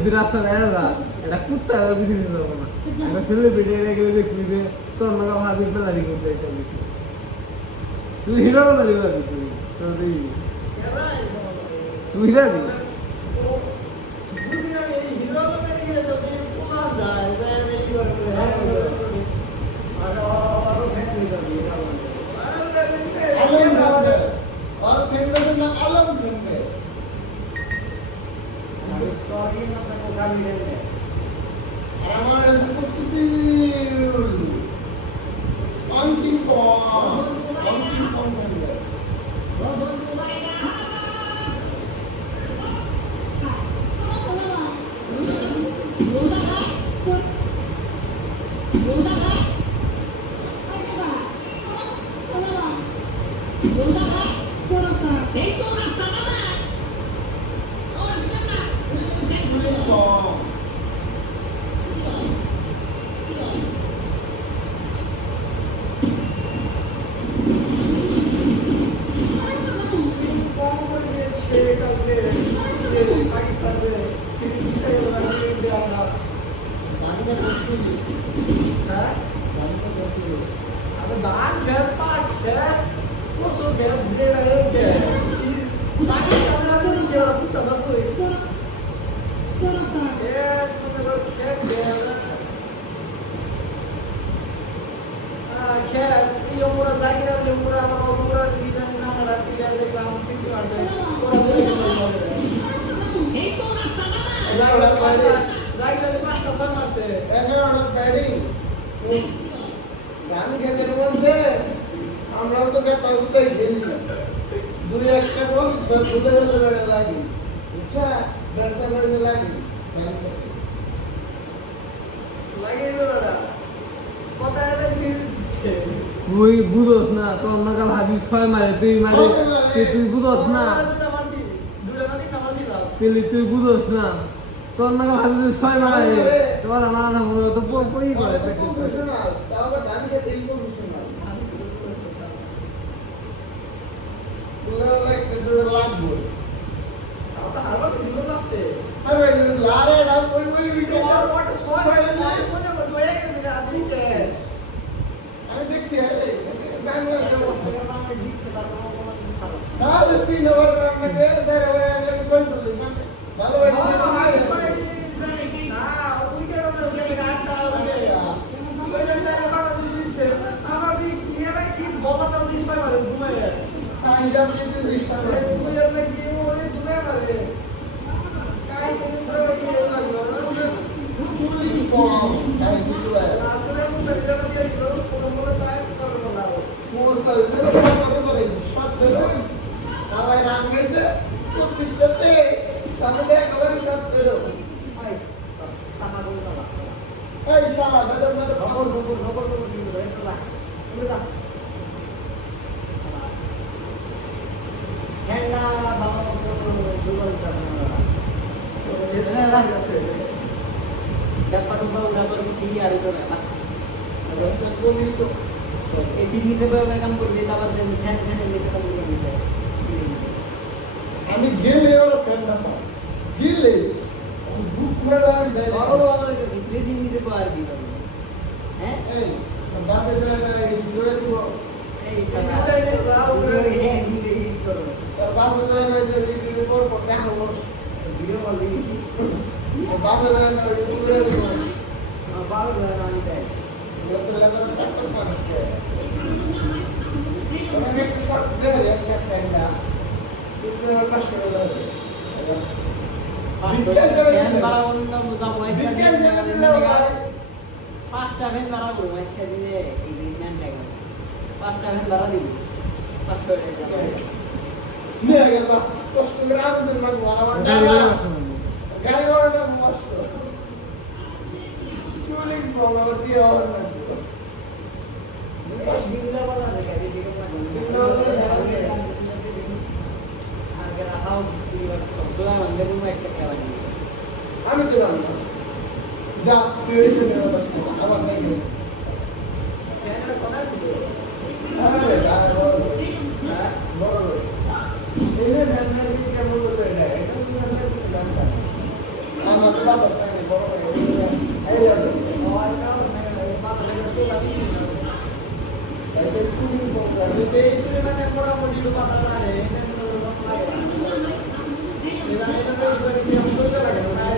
যদি রাস্তা দেয় না এটা কুত্তা বেশি নিতে যাবো না একটা সেলিব্রিটি রেখে দেখবি যে তোর নাকা ভাবির পেলারি করতে এটা বেশি তুই হিরো পেলারি যাবি তুই যাবি তুই বুঝোস না তোর নাকা ভাবি ছয় মারে তুই মারে তুই বুঝোস না তুই বুঝোস না তোর নাকা ভাবি তুই ছয় মারে তোমার আমার না মনে তো কই করে আমি গেলে ওর ফ্রেন্ড না গেলে বুক করে রেসিং নিচে পাওয়ার কি হ্যাঁ এই বাপে দাদা এই জোরে দিব এই সারা দাও হ্যাঁ দিতে হিট করো বাপে দাদা এই রিপোর্ট করতে দেখো ভিডিও কল দিবি বাপে দাদা এই জোরে দিব বাবা দাদা আমি তাই লোকে লাগা ডাক্তার পাস করে তোমাকে একটু শর্ট দে একটা ফ্রেন্ডা কিন্তু কষ্ট করে লাগে ফ্যান বাড়া অন্য বুঝা পয়সা দিয়ে পাঁচটা ফ্যান বাড়া করবো পয়সা দিয়ে এই দিন টাকা পাঁচটা ফ্যান বাড়া দিব 500 টাকা নিয়ে গেল কষ্ট করে আনন্দ লাগলো আমার গাড়ি ঘোড়াটা মস্ত চুলিং বলা দিয়ে আর না দিনলা বলা না গাড়ি দিকে না দিনলা আগে রাখাও দিবার তো আমাদের কোনো একটা খাওয়া নেই আমি দিলাম না যা তুই তো বাস কর আবার নাই ফ্যানটা কোনা ছিল আরে আরে বড় এনে ফ্যান দিকে কেমন করে এটা এটা জানতা আমার বাবা সেই পরিমাণে মোটামুটি পাতা লাগে এটা বেশ বেশি অসুবিধা লাগে না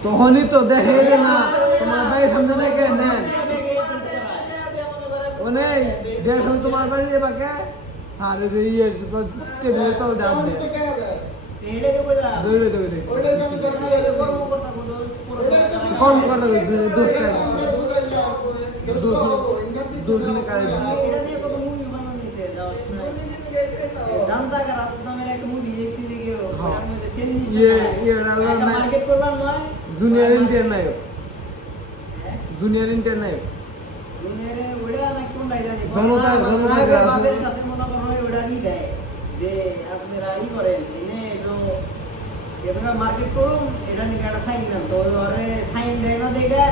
तोहनी तो देखे ना तुम्हारे भाई समझने के नहीं उन्हें देख हम तुम्हारे भाई ये बाकी সারে যে ইয়ে তো টেবিলে তো দাঁত সামনে দেয় তো কে আছে এইটা কে বলা দৌড়ে দৌড়ে ওইটাই তো আমি ধরে নিয়ে যাবো কর্মকর্তা কোন কর্মকর্তা দোষ কাজ দূষণে কাজ এটা দিয়ে কত মুভি বানানো হয়েছে জানতা কার নামের একটা মুভি দেখছি দেখে ওটার মধ্যে সেম জিনিস ইয়ে মার্কেট করবার নয় দুনিয়ার ইন্ডিয়ান নায়ক দুনিয়ার ইন্ডিয়ান নায়ক দুনিয়ারে ওটা না কোনটাই জানি জনতা বাপের কাছে মনে করো ওটা নিয়ে দেয় যে আপনারা ই করেন এনে তো এটা মার্কেট করুন এটা নিয়ে একটা সাইন দেন তো ওরে সাইন দেয় না দেখে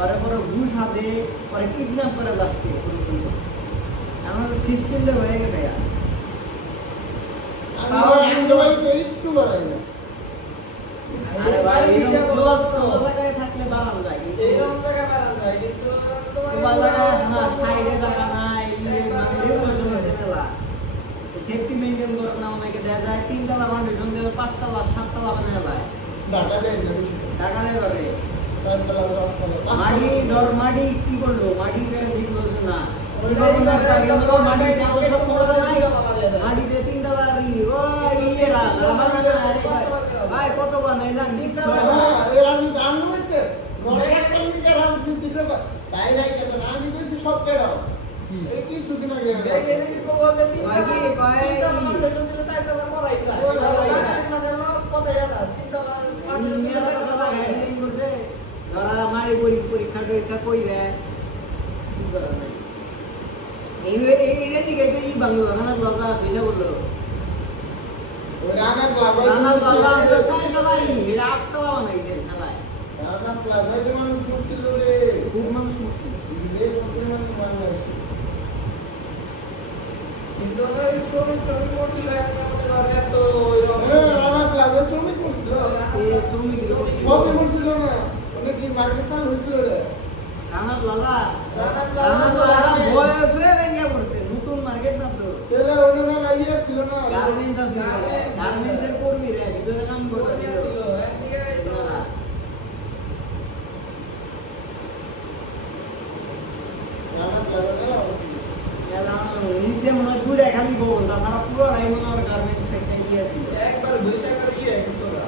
ওরে পরে ঘুষ হাতে পরে কিডন্যাপ করে লাস্টে আমাদের সিস্টেমটা হয়ে গেছে একটু বাড়াই না আরে ভাই এরকম জায়গায় থাকলে বাড়ানো যায় কিন্তু এইরকম জায়গায় বাড়ানো যায় কিন্তু তোমার জায়গা না সাইডে জায়গা নাই মানে এগুলো জন্য ঝামেলা সেফটি মেইনটেইন করে না অনেকে দেখা যায় 3 তলা ফাউন্ডেশন দিয়ে 5 তলা 7 তলা বানায় যায় ঢাকা দেয় না টাকা দিয়ে করে 7 তলা 10 তলা মাটি কি করলো মাটি করে দেখলো যে না মাটিতে 3 তলা ও ইয়েরা ভাই কত বানাইলাম এরা আমি দাম করতে নড়ে রাখতে রাম বৃষ্টি করে তাই নাই কেন আমি কিছু সব কেডাও এই কি সুদিন আগে এই কি কো বলতে তিন ভাই কি কয় তিনটা ফাউন্ডেশন দিলে 4 টাকা করাই না কথাই না তিনটা ফাউন্ডেশন যারা মারি পরীক্ষা টরীক্ষা কইরে এইটা ঠিক আছে এই বাংলা গানের লগা কইলা বললো ওই রানা রানা প্লাজা বাবা তো সাই নলাই এটা আপটো নাই দেন খেলায় রানা প্লাজা যে মানুষ মুশকিল রে খুব মানুষ মুশকিল দিলে পরিমাণ মানুষ কিন্তু ওই শ্রমিক টমিক করছিল আমাদের ঘরে তো রানা প্লাজা শ্রমিক করছিল এই শ্রমিক সবই করছিল না অনেক কি মার্কেট চালু হয়েছিল রে রানা প্লাজা রানা প্লাজা বয়স হয়ে ভেঙে পড়ছে নতুন মার্কেট না তো তেলে ওটা না ইয়ে ছিল না গার্মেন্টস আছে গার্মেন্টসের কর্মী রে ভিতরে কাম করতে ছিল একদিকে রানা প্লাজা নিজে মনে হয় দুটা খালি বল তাছাড়া পুরোটাই মনে হয় গার্মেন্টস ফ্যাক্টরি ইয়ে ছিল একবার দুই টাকার ইয়ে কিছু না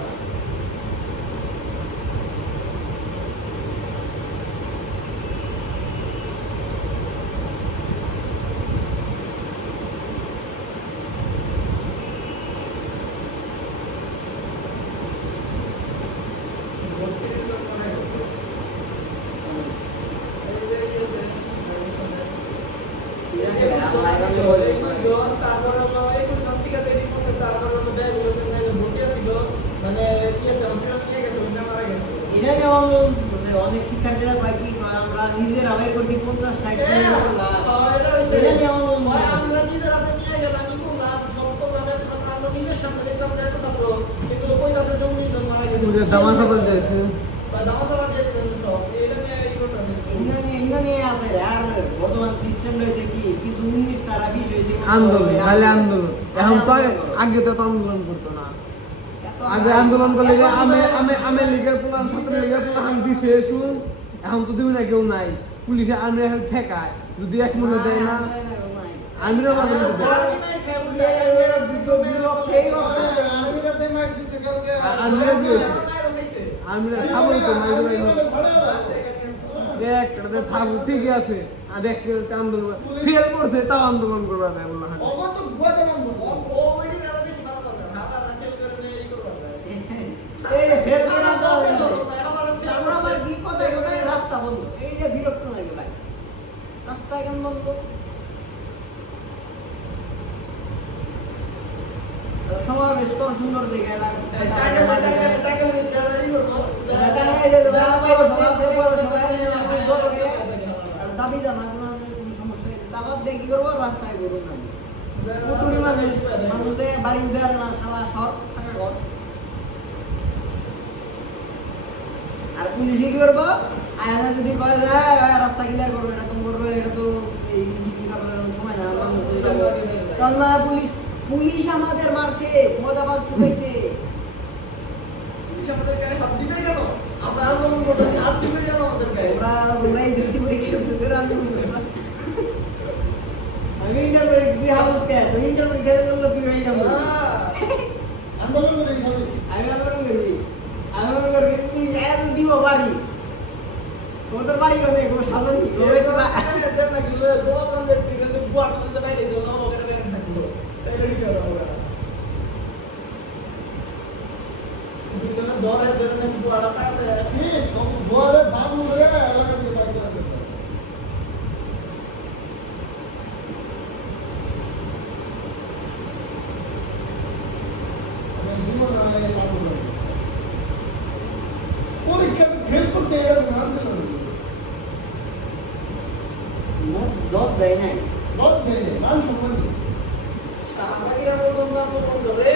অনেক শিক্ষার্থীরা কয় কি আমরা নিজের আবেগ করতে 50-60 আমরা নিজের হাতে নিয়ে গেলাম কি করলাম সব করলাম আমরা নিজের সামনে দেখলাম যে এত ছাত্র কিন্তু ওই কাছে জমি মারা গেছে দামা খাবার দিয়েছে বা দামা সাবার দিয়ে দিতেছে সব এটা নিয়ে এই করতে ইংরাজি আছে আর বর্তমান সিস্টেম রয়েছে কি কিছু 19 সারা 20 হয়েছে আন্দোলন খালি আন্দোলন এখন তো আগে তো আন্দোলন করতো না আগে আন্দোলন করলে যে আমি লীগের প্লান ছাত্র লীগের প্লান দিছে শুন এখন তো দিও না কেউ নাই পুলিশে আমি ঠেকায় যদি এক মনে দেয় না আমিরও মাঝে মধ্যে দেয় আর্মিরাতে মার দিছে কালকে আমিরা দিয়েছে আমিরা খাবই তো একটা থাকবো ঠিকই আছে আর একটা আন্দোলন ফেল করছে তাও আন্দোলন করবা দেয় বললো অগর তো ভুয়াতে নাম ও ওইটি আরো বেশি ভালো কথা ঢাকা রাখেল করে নিয়ে এই করব এই ফের কেনা তো তারপর আবার কি কোথায় কোথায় রাস্তা বন্ধ এইটা বিরক্ত লাগে ভাই রাস্তা কেন বন্ধ সমাবেশ কর সুন্দর দেখে দাবি জানা কোনো সমস্যা দাবার দিয়ে কি করবো রাস্তায় করবো না মানুষদের বাড়ি উদার না সালা সব থাকা ঘর আর পুলিশে কি করবো আয়না যদি কয় যায় রাস্তা ক্লিয়ার করবো এটা তো করবো এটা তো এই মিছিল কাপড়ের সময় না তাহলে না পুলিশ আমাদের মারছে মজা পাল চুকাইছে পুলিশ আমাদের গায়ে হাত দিবে কেন আমরা আন্দোলন করতেছি হাত দিবে কেন আমাদের গায়ে তোমরাই দেখছি বলে কি আন্দোলন করবা আমি ইন্টারভিউ হাউস কে না তুমি ইন্টার পরীক্ষা করলে তুমি এই কাম করবে আন্দোলন করে সবাই আমি আন্দোলন করবি আন্দোলন করবি তুই এত দিব পারি ও তো পারি কোনে কোনো সাধন কি ওই তো দেন না গেলে গোয়া কান্দে ঠিক আছে গোয়া কান্দে বাইরে যাও ওখানে বের থাকলো তাই রেডি করো ওরা দুজনে ধরে ধরে গোয়াটা পাড়ে এই গোয়ালে বাবু রে এলাকা দিয়ে বাইরে করে পরীক্ষাতে ফেল করতে এটা মানতে পারবে দত দেয় নাই লজ্জা নেই মান সম্মান নেই সারাদিরা পর্যন্ত আমরা বন্ধ রে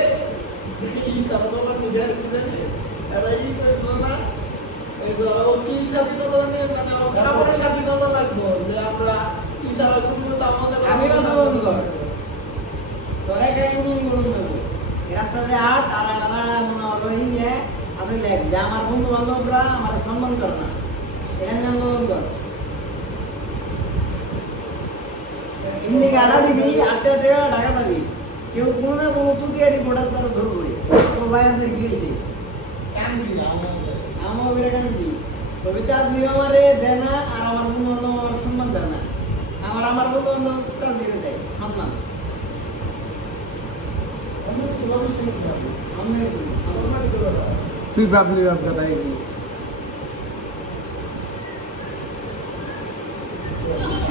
এই সারাদলা নিজের বুঝেছে এরা এই করেছিল না এই তো ও কি স্বাধীনতা নিয়ে মানে কাপড়ের স্বাধীনতা লাগবে যে আমরা ইসারা করবো তো আমাদের আমি কথা বন্ধ কর তোরে কাহিনী করুন দেবো রাস্তাতে আট আর আলাদা রোহিং নিয়ে তাদের লেখ যে আমার বন্ধু বান্ধবরা আমার সম্মান কর না এখানে আন্দোলন কর এমনি গাড়া দিবি আটটা ঢাকা যাবি কেউ কোনো না কোনো চুতিয়া রিপোর্টার তারা ধরবই তো ভাই আমাদের গিয়েছে কাম কি আমাদের আমার বেড়ে কি কবিতা তুমি আমারে দেয় না আর আমার বন্ধু বান্ধব আমার সম্মান দেয় না আমার বন্ধু বান্ধব কাজ দিয়ে দেয় সম্মান আমি সুলভ শুনতে পারবো আমি আমাদের কি করবে তুই ভাবলি ভাব কথাই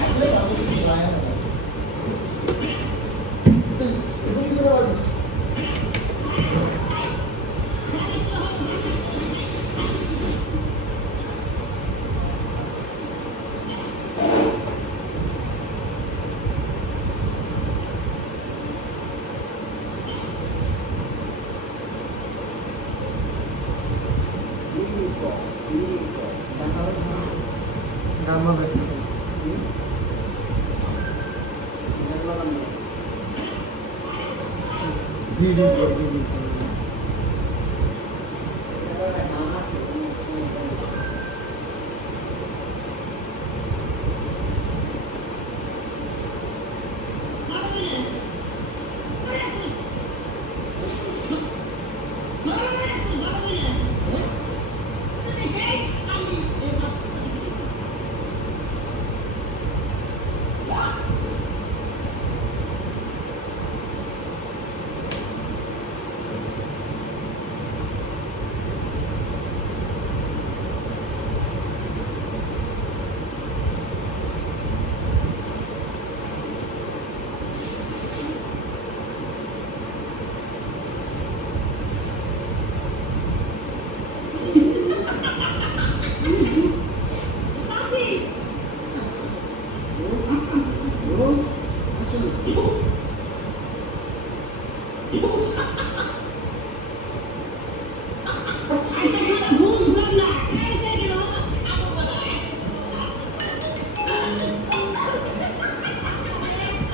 আসলে আমি কিছু যায় না এটা শুনে রাখবি গামা বেশি সিডি দিবি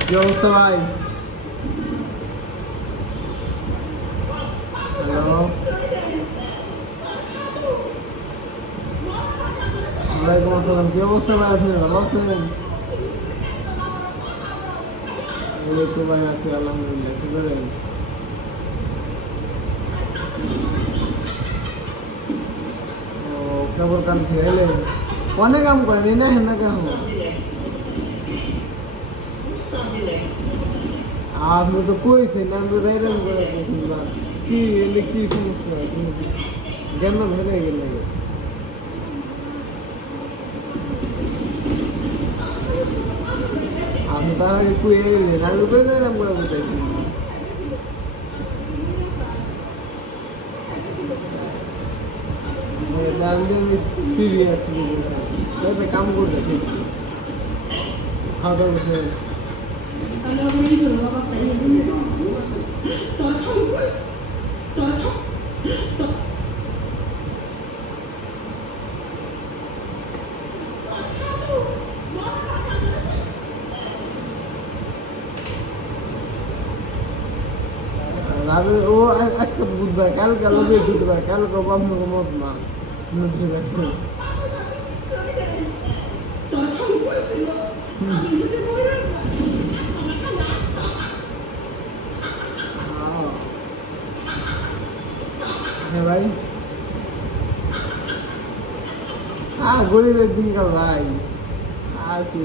কি অবস্থা ভাই হ্যালো ওয়ালাইকুম আসসালাম কি অবস্থা ভাই আপনি ভালো আছেন এই তো ভাই আছি আলহামদুলিল্লাহ কি করেন ও কেবল কাম ছেড়ে অনেক কাম করেন না হেন না কেন আপনি তো কইছেন আমি তো যাইলাম করে শুনলাম কি এলে কি সমস্যা জ্ঞান ভেঙে গেল আপনি তার আগে কুয়ে গেলেন আমি কই যাইলাম করে বলতেছি আমি সিরিয়াস কাম করতে খাওয়া দাওয়া বসে ও আজকে বুধবার কালকে বৃহস্পতিবার কালকে আপনার মত না হ্যাঁ ভাই গরিবের দিনকাল ভাই আর কি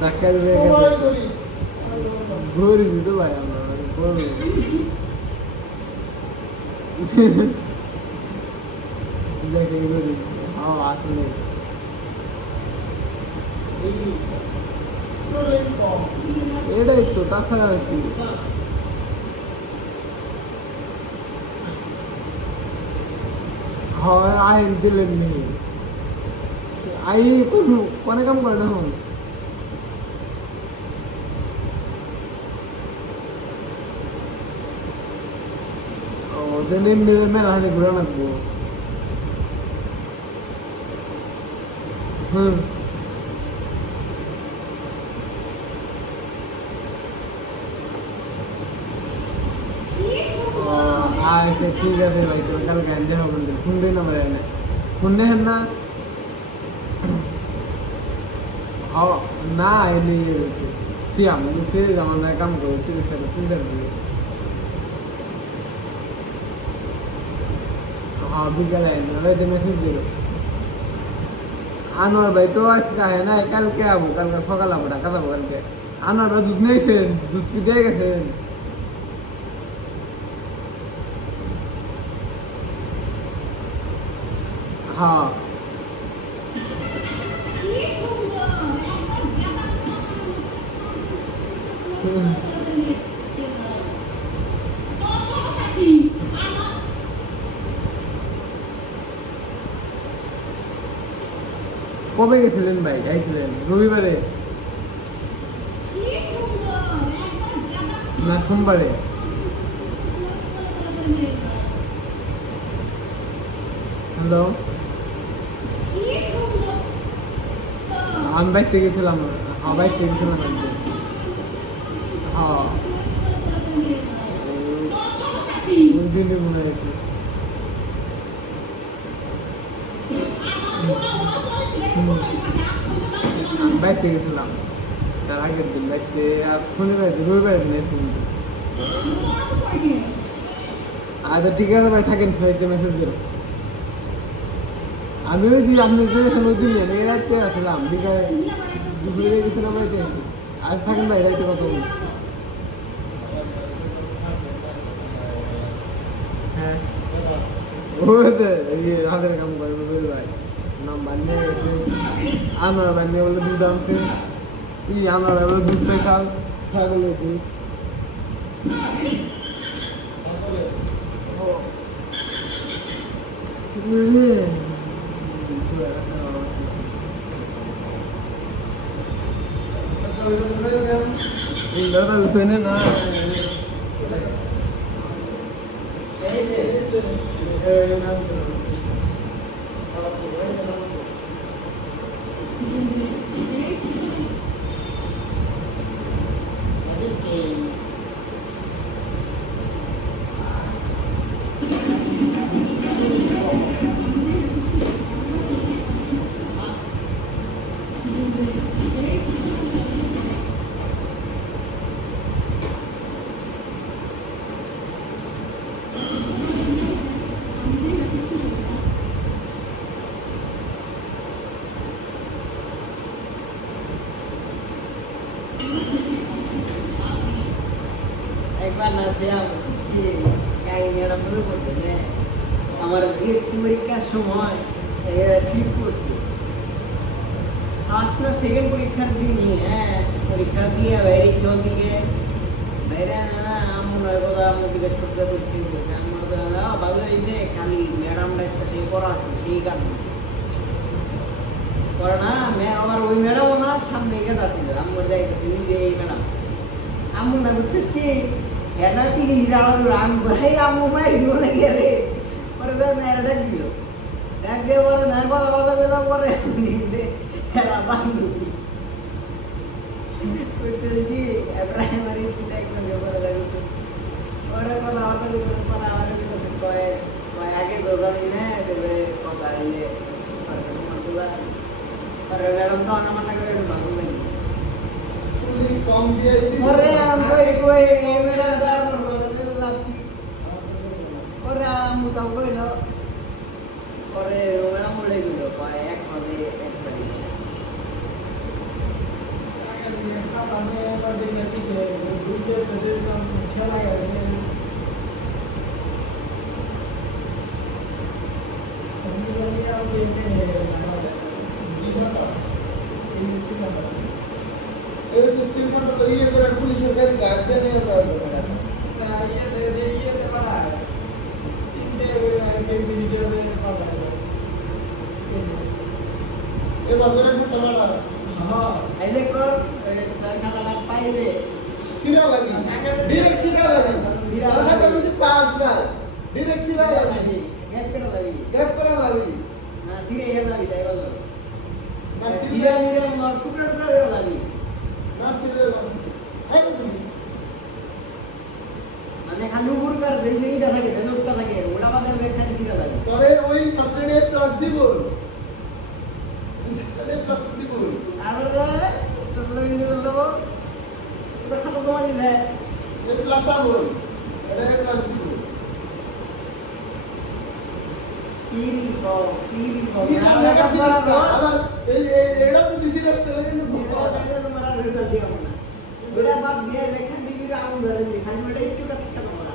ধাক্কা গরিবই তো ভাই আমরা গরিব দেখে গরিব আসলে এটাই তো তাছাড়া আর কি হয় আইন দিলেন নি আই কোনে কাম করে না হন ওদের নিয়ে মেলা হাতে ঘুরে রাখবো হুম আচ্ছা ঠিক আছে ভাই তোর কাল গাঞ্জা হবে ফোন দিন আমার এনে ফোন নেন না না এনে গেছে সিয়াম সে আমার না কাম করো ঠিক আছে ফোন দেন হ্যাঁ বিকালে রাতে মেসেজ দিল আনোয়ার ভাই তো আজকে আয় না কালকে যাবো কালকে সকালে যাবো ঢাকা যাবো কালকে আনোয়ার দুধ নিয়েছেন দুধ কি দিয়ে গেছেন হ্যাঁ কবে গেছিলেন ভাই গাইছিলেন রবিবারে না সোমবারে হ্যালো আমি বাইক থেকে গেছিলাম বাইক থেকে গেছিলাম হ্যাঁ ওই দিনে মনে হয়েছে বাইক থেকে গেছিলাম তার আগের দিন বাইক থেকে আজ শনিবার রবিবার দিন আচ্ছা ঠিক আছে ভাই থাকেন ফ্লাইটে মেসেজ দিল আমি ওই দিন আপনি গেছেন ওই দিন এই রাত্রে আসলাম বিকালে দুপুরে গেছিলাম রাইতে আজ থাকেন ভাই রাইতে কত হ্যাঁ ওই তো হাতের কাম করে বুঝলি ভাই নাম বানিয়ে গেছে আমার বানিয়ে বলে দুধ আনছে আমার বলে দুধ খাল ছাগলের দুধ না একবার না সে আমার জিএসসি পরীক্ষার সময় স্লিপ করছে ফার্স্ট না সেকেন্ড পরীক্ষার দিনই হ্যাঁ পরীক্ষা দিয়ে বাইরে ওর দিকে বাইরে না মনে হয় কথা আমার জিজ্ঞেস করতে করতে আমার ভালো হয়েছে খালি ম্যাডামটা সে পড়া সেই গান করে না আমার ওই ম্যাডামও না সামনে গেছে আসছিল আমার যাইতেছি নিজে এই ম্যাডাম আম্মু না বুঝছিস কি এরা টিভি জ্বালানো আমি ভাই আম্মু মায়ের দিব নাকি রে পরে তো মেয়েরা ডাক দিল ডাক দিয়ে বলে না কথা কথা কথা পরে এরা বান্ধবী বুঝছিস কি প্রাইমারি স্কুলে একদম ব্যাপারে লাগছে ওরা কথাবার্তা করতে পরে আমার কাছে কয় আগে তো জানি না দেবে কথা এলে পরে ম্যাডাম তো আমার না করে ভালো লাগে কম দিয়ে Corre, ando y güey, mira, তাও কইল পরে রোমেরা মরে গেল কয় এক হলে এক বাড়ি খেলা গেছে এই যে তিনটা তো ইয়ে করে পুলিশের গাড়ি গাড়ি নিয়ে যাবে এবার করে তোমার এই যে কর তার খাতাটা পাইলে সিরা লাগি ডাইরেক্ট সিরা লাগি সিরা লাগি যদি পাস ভাই ডাইরেক্ট সিরা লাগি গ্যাপ করে যাবি গ্যাপ করা লাগি না সিরে এ যাবি তাই বলো না সিরা সিরা মিরা মার টুকরা টুকরা হয়ে যাবি না সিরা হ্যাঁ তুমি মানে খালি উপর কার যেই যেইটা থাকে ভেলুকটা থাকে ওটা বাদে ব্যাখ্যা দিতে লাগে তবে ওই সাবজেক্টে প্লাস দিব সাবজেক্টে প্লাস দিব আর তো লইন দিল দেবো তো খাতা জমা দিলে এই প্লাস আবো এটা প্লাস দিব তিরি কো কি আর আমরা কাজ করা তো আবার এই এটা তো দিছি রাস্তা লাগে না তোমার রেজাল্ট দিও না ওটা বাদ দিয়ে লেখা দিবি আউন ধরে নি খালি ওটা একটু কাটতে না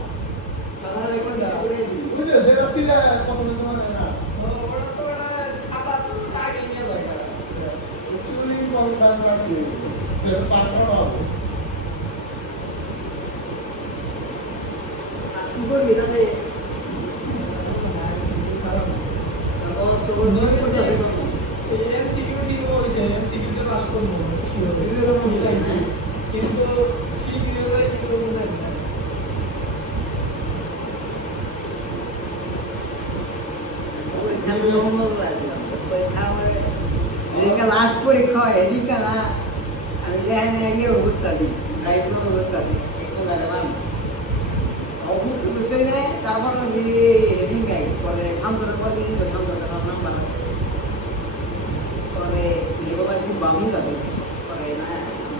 সারা রেকর্ড করে দিবি বুঝলে যেটা সিরা কত তোমার না চুলি কম দাম রাখি যেটা পাস করা হবে সুগর বিদাতে কিন্তু লাস্ট পরীক্ষা এদিকে না আমি জানি ইয়ে অবস্থা দিই ড্রাইভিং অবস্থা দিই একটু দাঁড়ালাম অবস্থা বুঝতে নেই তারপর যে হেডিং গাই পরে সামনে পরে সামনে নাম্বার পরে এগুলো খুব বামি যাবে পরে না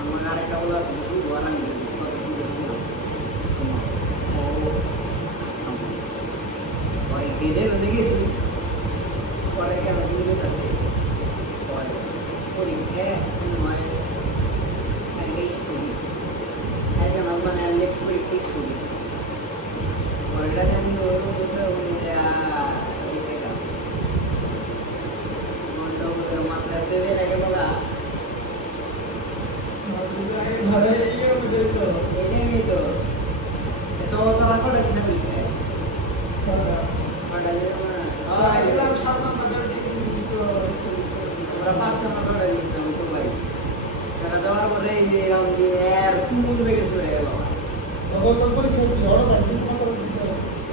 আমার আরেকটা বলা খুব বড় পরে গেলে দেখেছি পরে কেন দিলে আছে পরে পরীক্ষা মানে একটা স্টুডি একজন মানে লেখ পরীক্ষা স্টুডি পরেটা আমি ওর মধ্যে এসে গেল মাত্রা দেবে আগে বলা ঘরে ইয়ে বুঝে তো এটাই নেই তো এটা তারা করে কিনা বলছে সাদা ওটা যে এলাম 7 নম্বর আমরা 5 নম্বর করে দিতাম তো ভাই তারা দেওয়ার পরে এই যে রাউন্ড দিয়ে আর তুমুল বেগে চলে গেল গত পরীক্ষা কি ওরা পাঠিয়ে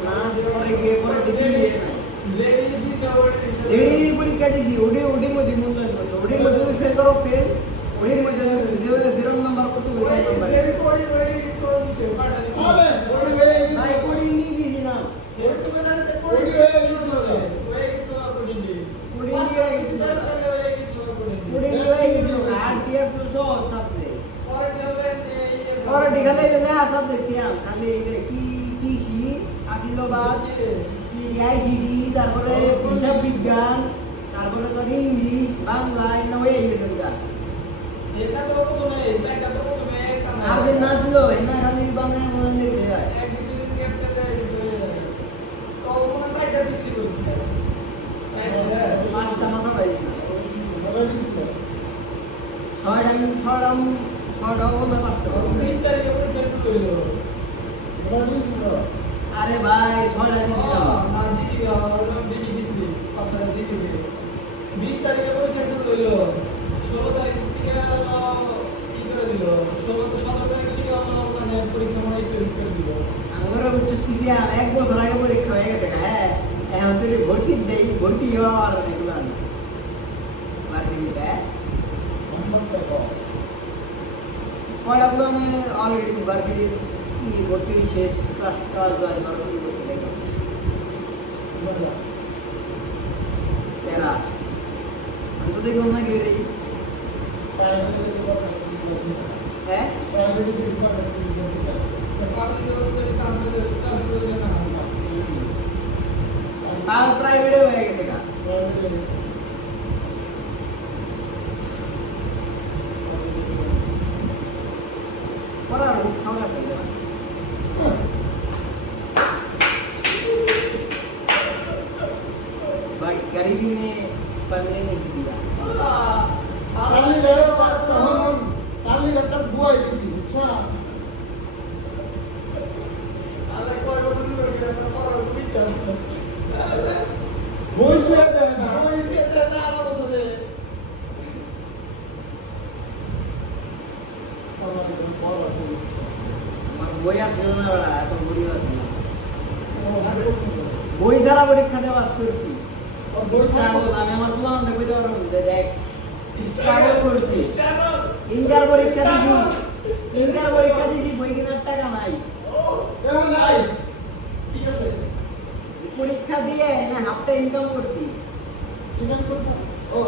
না পরে গিয়ে পরে দিছি জেডি দিছে অলরেডি জেডি পরীক্ষা দিছি ওডি মধ্যে মূল্যায়ন করছে ওডির মধ্যে যদি ফেল করো ফেল ওডির মধ্যে যদি 0 নাম্বার করতে ওই জেডি কোডি অলরেডি করে দিছে পাটা আরে ওই হয়ে নাই গেছে কোডিং নিয়ে দিছি না ওই তো বলাতে কোডি কোডি হয়ে হয়ে গেছে গেছে। হয়ে গেছে কোডি দিয়ে কোডিং হয়ে গেছে তার চলে হয়ে গেছে কোডি কোডিং হয়ে গেছে আর টিএস তো সাবজেক্ট পরে ঢেলে পরে ঠিকানে দিলে সাবজেক্ট দিয়াম খালি কি কৃষি আসিল বাদ আইসিডি তারপরে হিসাব বিজ্ঞান তারপরে তোর ইংলিশ বাংলা এগুলো হয়ে গেছে গা এটা তো প্রথমে সাইডটা তো প্রথমে একটা না আর দিন না ছিল এমনি খালি বাংলা মনে লেগে যায় এক দুই দিন গ্যাপতে যায় হয়ে যায় তো কোন সাইডটা ডিসপ্লে করতে সাইডটা 5টা না ছড়াই দিন ওরা দিছে 6টা বলতে 5টা 20 তারিখে পরীক্ষা শুরু হইলো ওরা দিছে আরে ভাই 6টা দিছিলাম না দিছি গা ওরকম বেশি দিছি আচ্ছা দিছি 20 তারিখে পরীক্ষা শুরু হইলো 16 তারিখ থেকে কি করে দিল 17 তারিখ থেকে মানে পরীক্ষা মনে স্টার্ট করে দিল আমরা উচ্চ শিক্ষা 1 বছর আগে পরীক্ষা হয়ে গেছে হ্যাঁ এখন তুই ভর্তি হওয়ার এগুলো না মার্কেট দিতে কয়টা বলে আমি অলরেডি ইউনিভার্সিটির কি ভর্তি শেষ ক্লাস জয়েন করা শুরু করতে লেগেছে এরা আমি তো দেখলাম না গিয়ে হ্যাঁ আর প্রাইভেটে হয়ে গেছে গা পড়ার খুব শখ আছে भाई गरीबी ने पढ़ने नहीं दिया তাহলে একটা বুয়াই দিছি বুঝছো না বইছে না আমার বই আসছিল না বড়া এত বই আছে না বই যারা পরীক্ষা দেওয়া পাস করছি স্ট্রাগল আমি আমার প্ল্যান বই দেওয়ার মধ্যে দেখ স্ট্রাগল করছি ইন্টার পরীক্ষা দিছি বই কেনার টাকা নাই নাই ঠিক আছে পরীক্ষা দিয়ে না হাফটা ইনকাম করছি ইনকাম করছ ও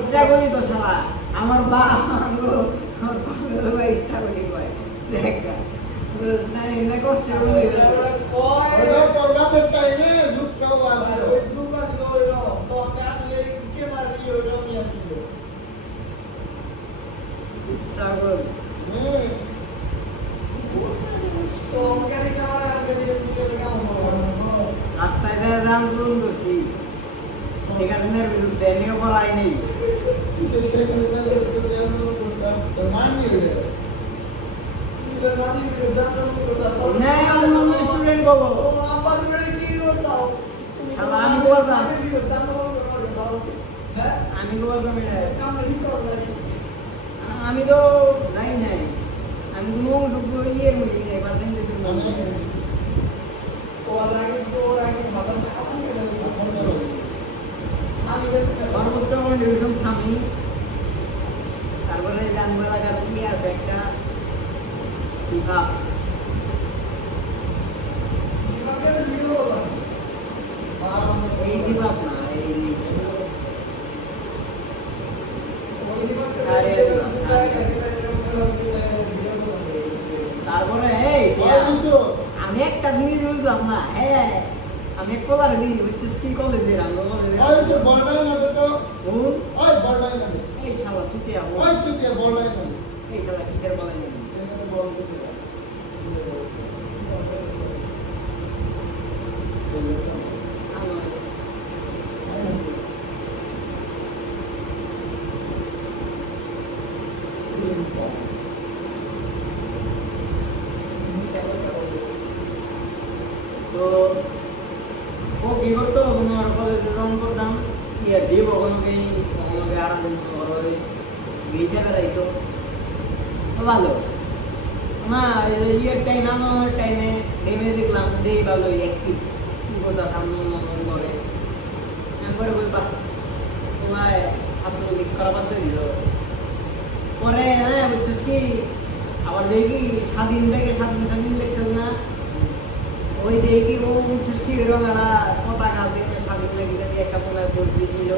স্ট্রাগলই তো শালা আমার বাপ আমার স্ট্রাগলই হয় দেখ না এনে কষ্ট করে ওরা করবা তো টাইমে জুটকাও আছে ওই গ্রুপ আছে ওইরো তো আসলে কে মারি ওইরো আমি আসিল স্ট্রাগল তো গাড়ি ক্যামেরা আর গাড়ি ভিডিও কাম রাস্তায় যায় আন্দোলন করছি শেখ হাসিনার বিরুদ্ধে এনেও পড়াই নেই বিশেষ করে করতে আন্দোলন করতাম তো মাননি হইলে ইদার নাদি ভিডিও দাঁড়ানো করতে না অন্য স্টুডেন্ট কব ও আবার গাড়ি কি করতাও শালা আমি করতাম ভিডিও দাঁড়ানো করতে হ্যাঁ আমি করতাম এটা কাম ঠিক করতে আমি তো যাই নাই আমি কোনো ইয়ের মধ্যে নেই পার্সেন্ট দিতে ওর আগে ভাষা আসলে গেছে স্বামী গেছে সর্বোচ্চ ডিভিশন স্বামী তারপরে জানবো এলাকার কি আছে একটা শিফা ইদাকে ভিডিও করলাম এই শিফা না এই তারপরে এই আমি একটা জিনিস বুঝলাম না হ্যাঁ আমি এক কলারে দিই বুঝছিস কি কলেজের আমি কলেজে বলটাই না তো কোন ওই বলটাই না এই শালা চুতিয়া ওই চুটিয়া বলটাই না এই শালা কিসের বলে নেই তো ও কি করতো কোনো আর কলেজে জয়েন করতাম ইয়ে দিব কোনোকে আরাম করে গিয়েছে বেড়াইতো তো ভালো না ইয়ের টাইম আমার টাইমে গেমে দেখলাম দেই ভালো অ্যাক্টিভ কি করতাম সামনে করে একবারে বই পা তোমায় ছাত্রলীগ করা বাদ দিল পরে হ্যাঁ বুঝছিস কি আবার দেখি স্বাধীন থেকে স্বাধীন দেখছেন না ওই দেখি ও বুঝছিস কি এরকম একটা পতাকা দিয়ে স্বাধীন লেগে একটা পোলায় পোস্ট দিয়েছিল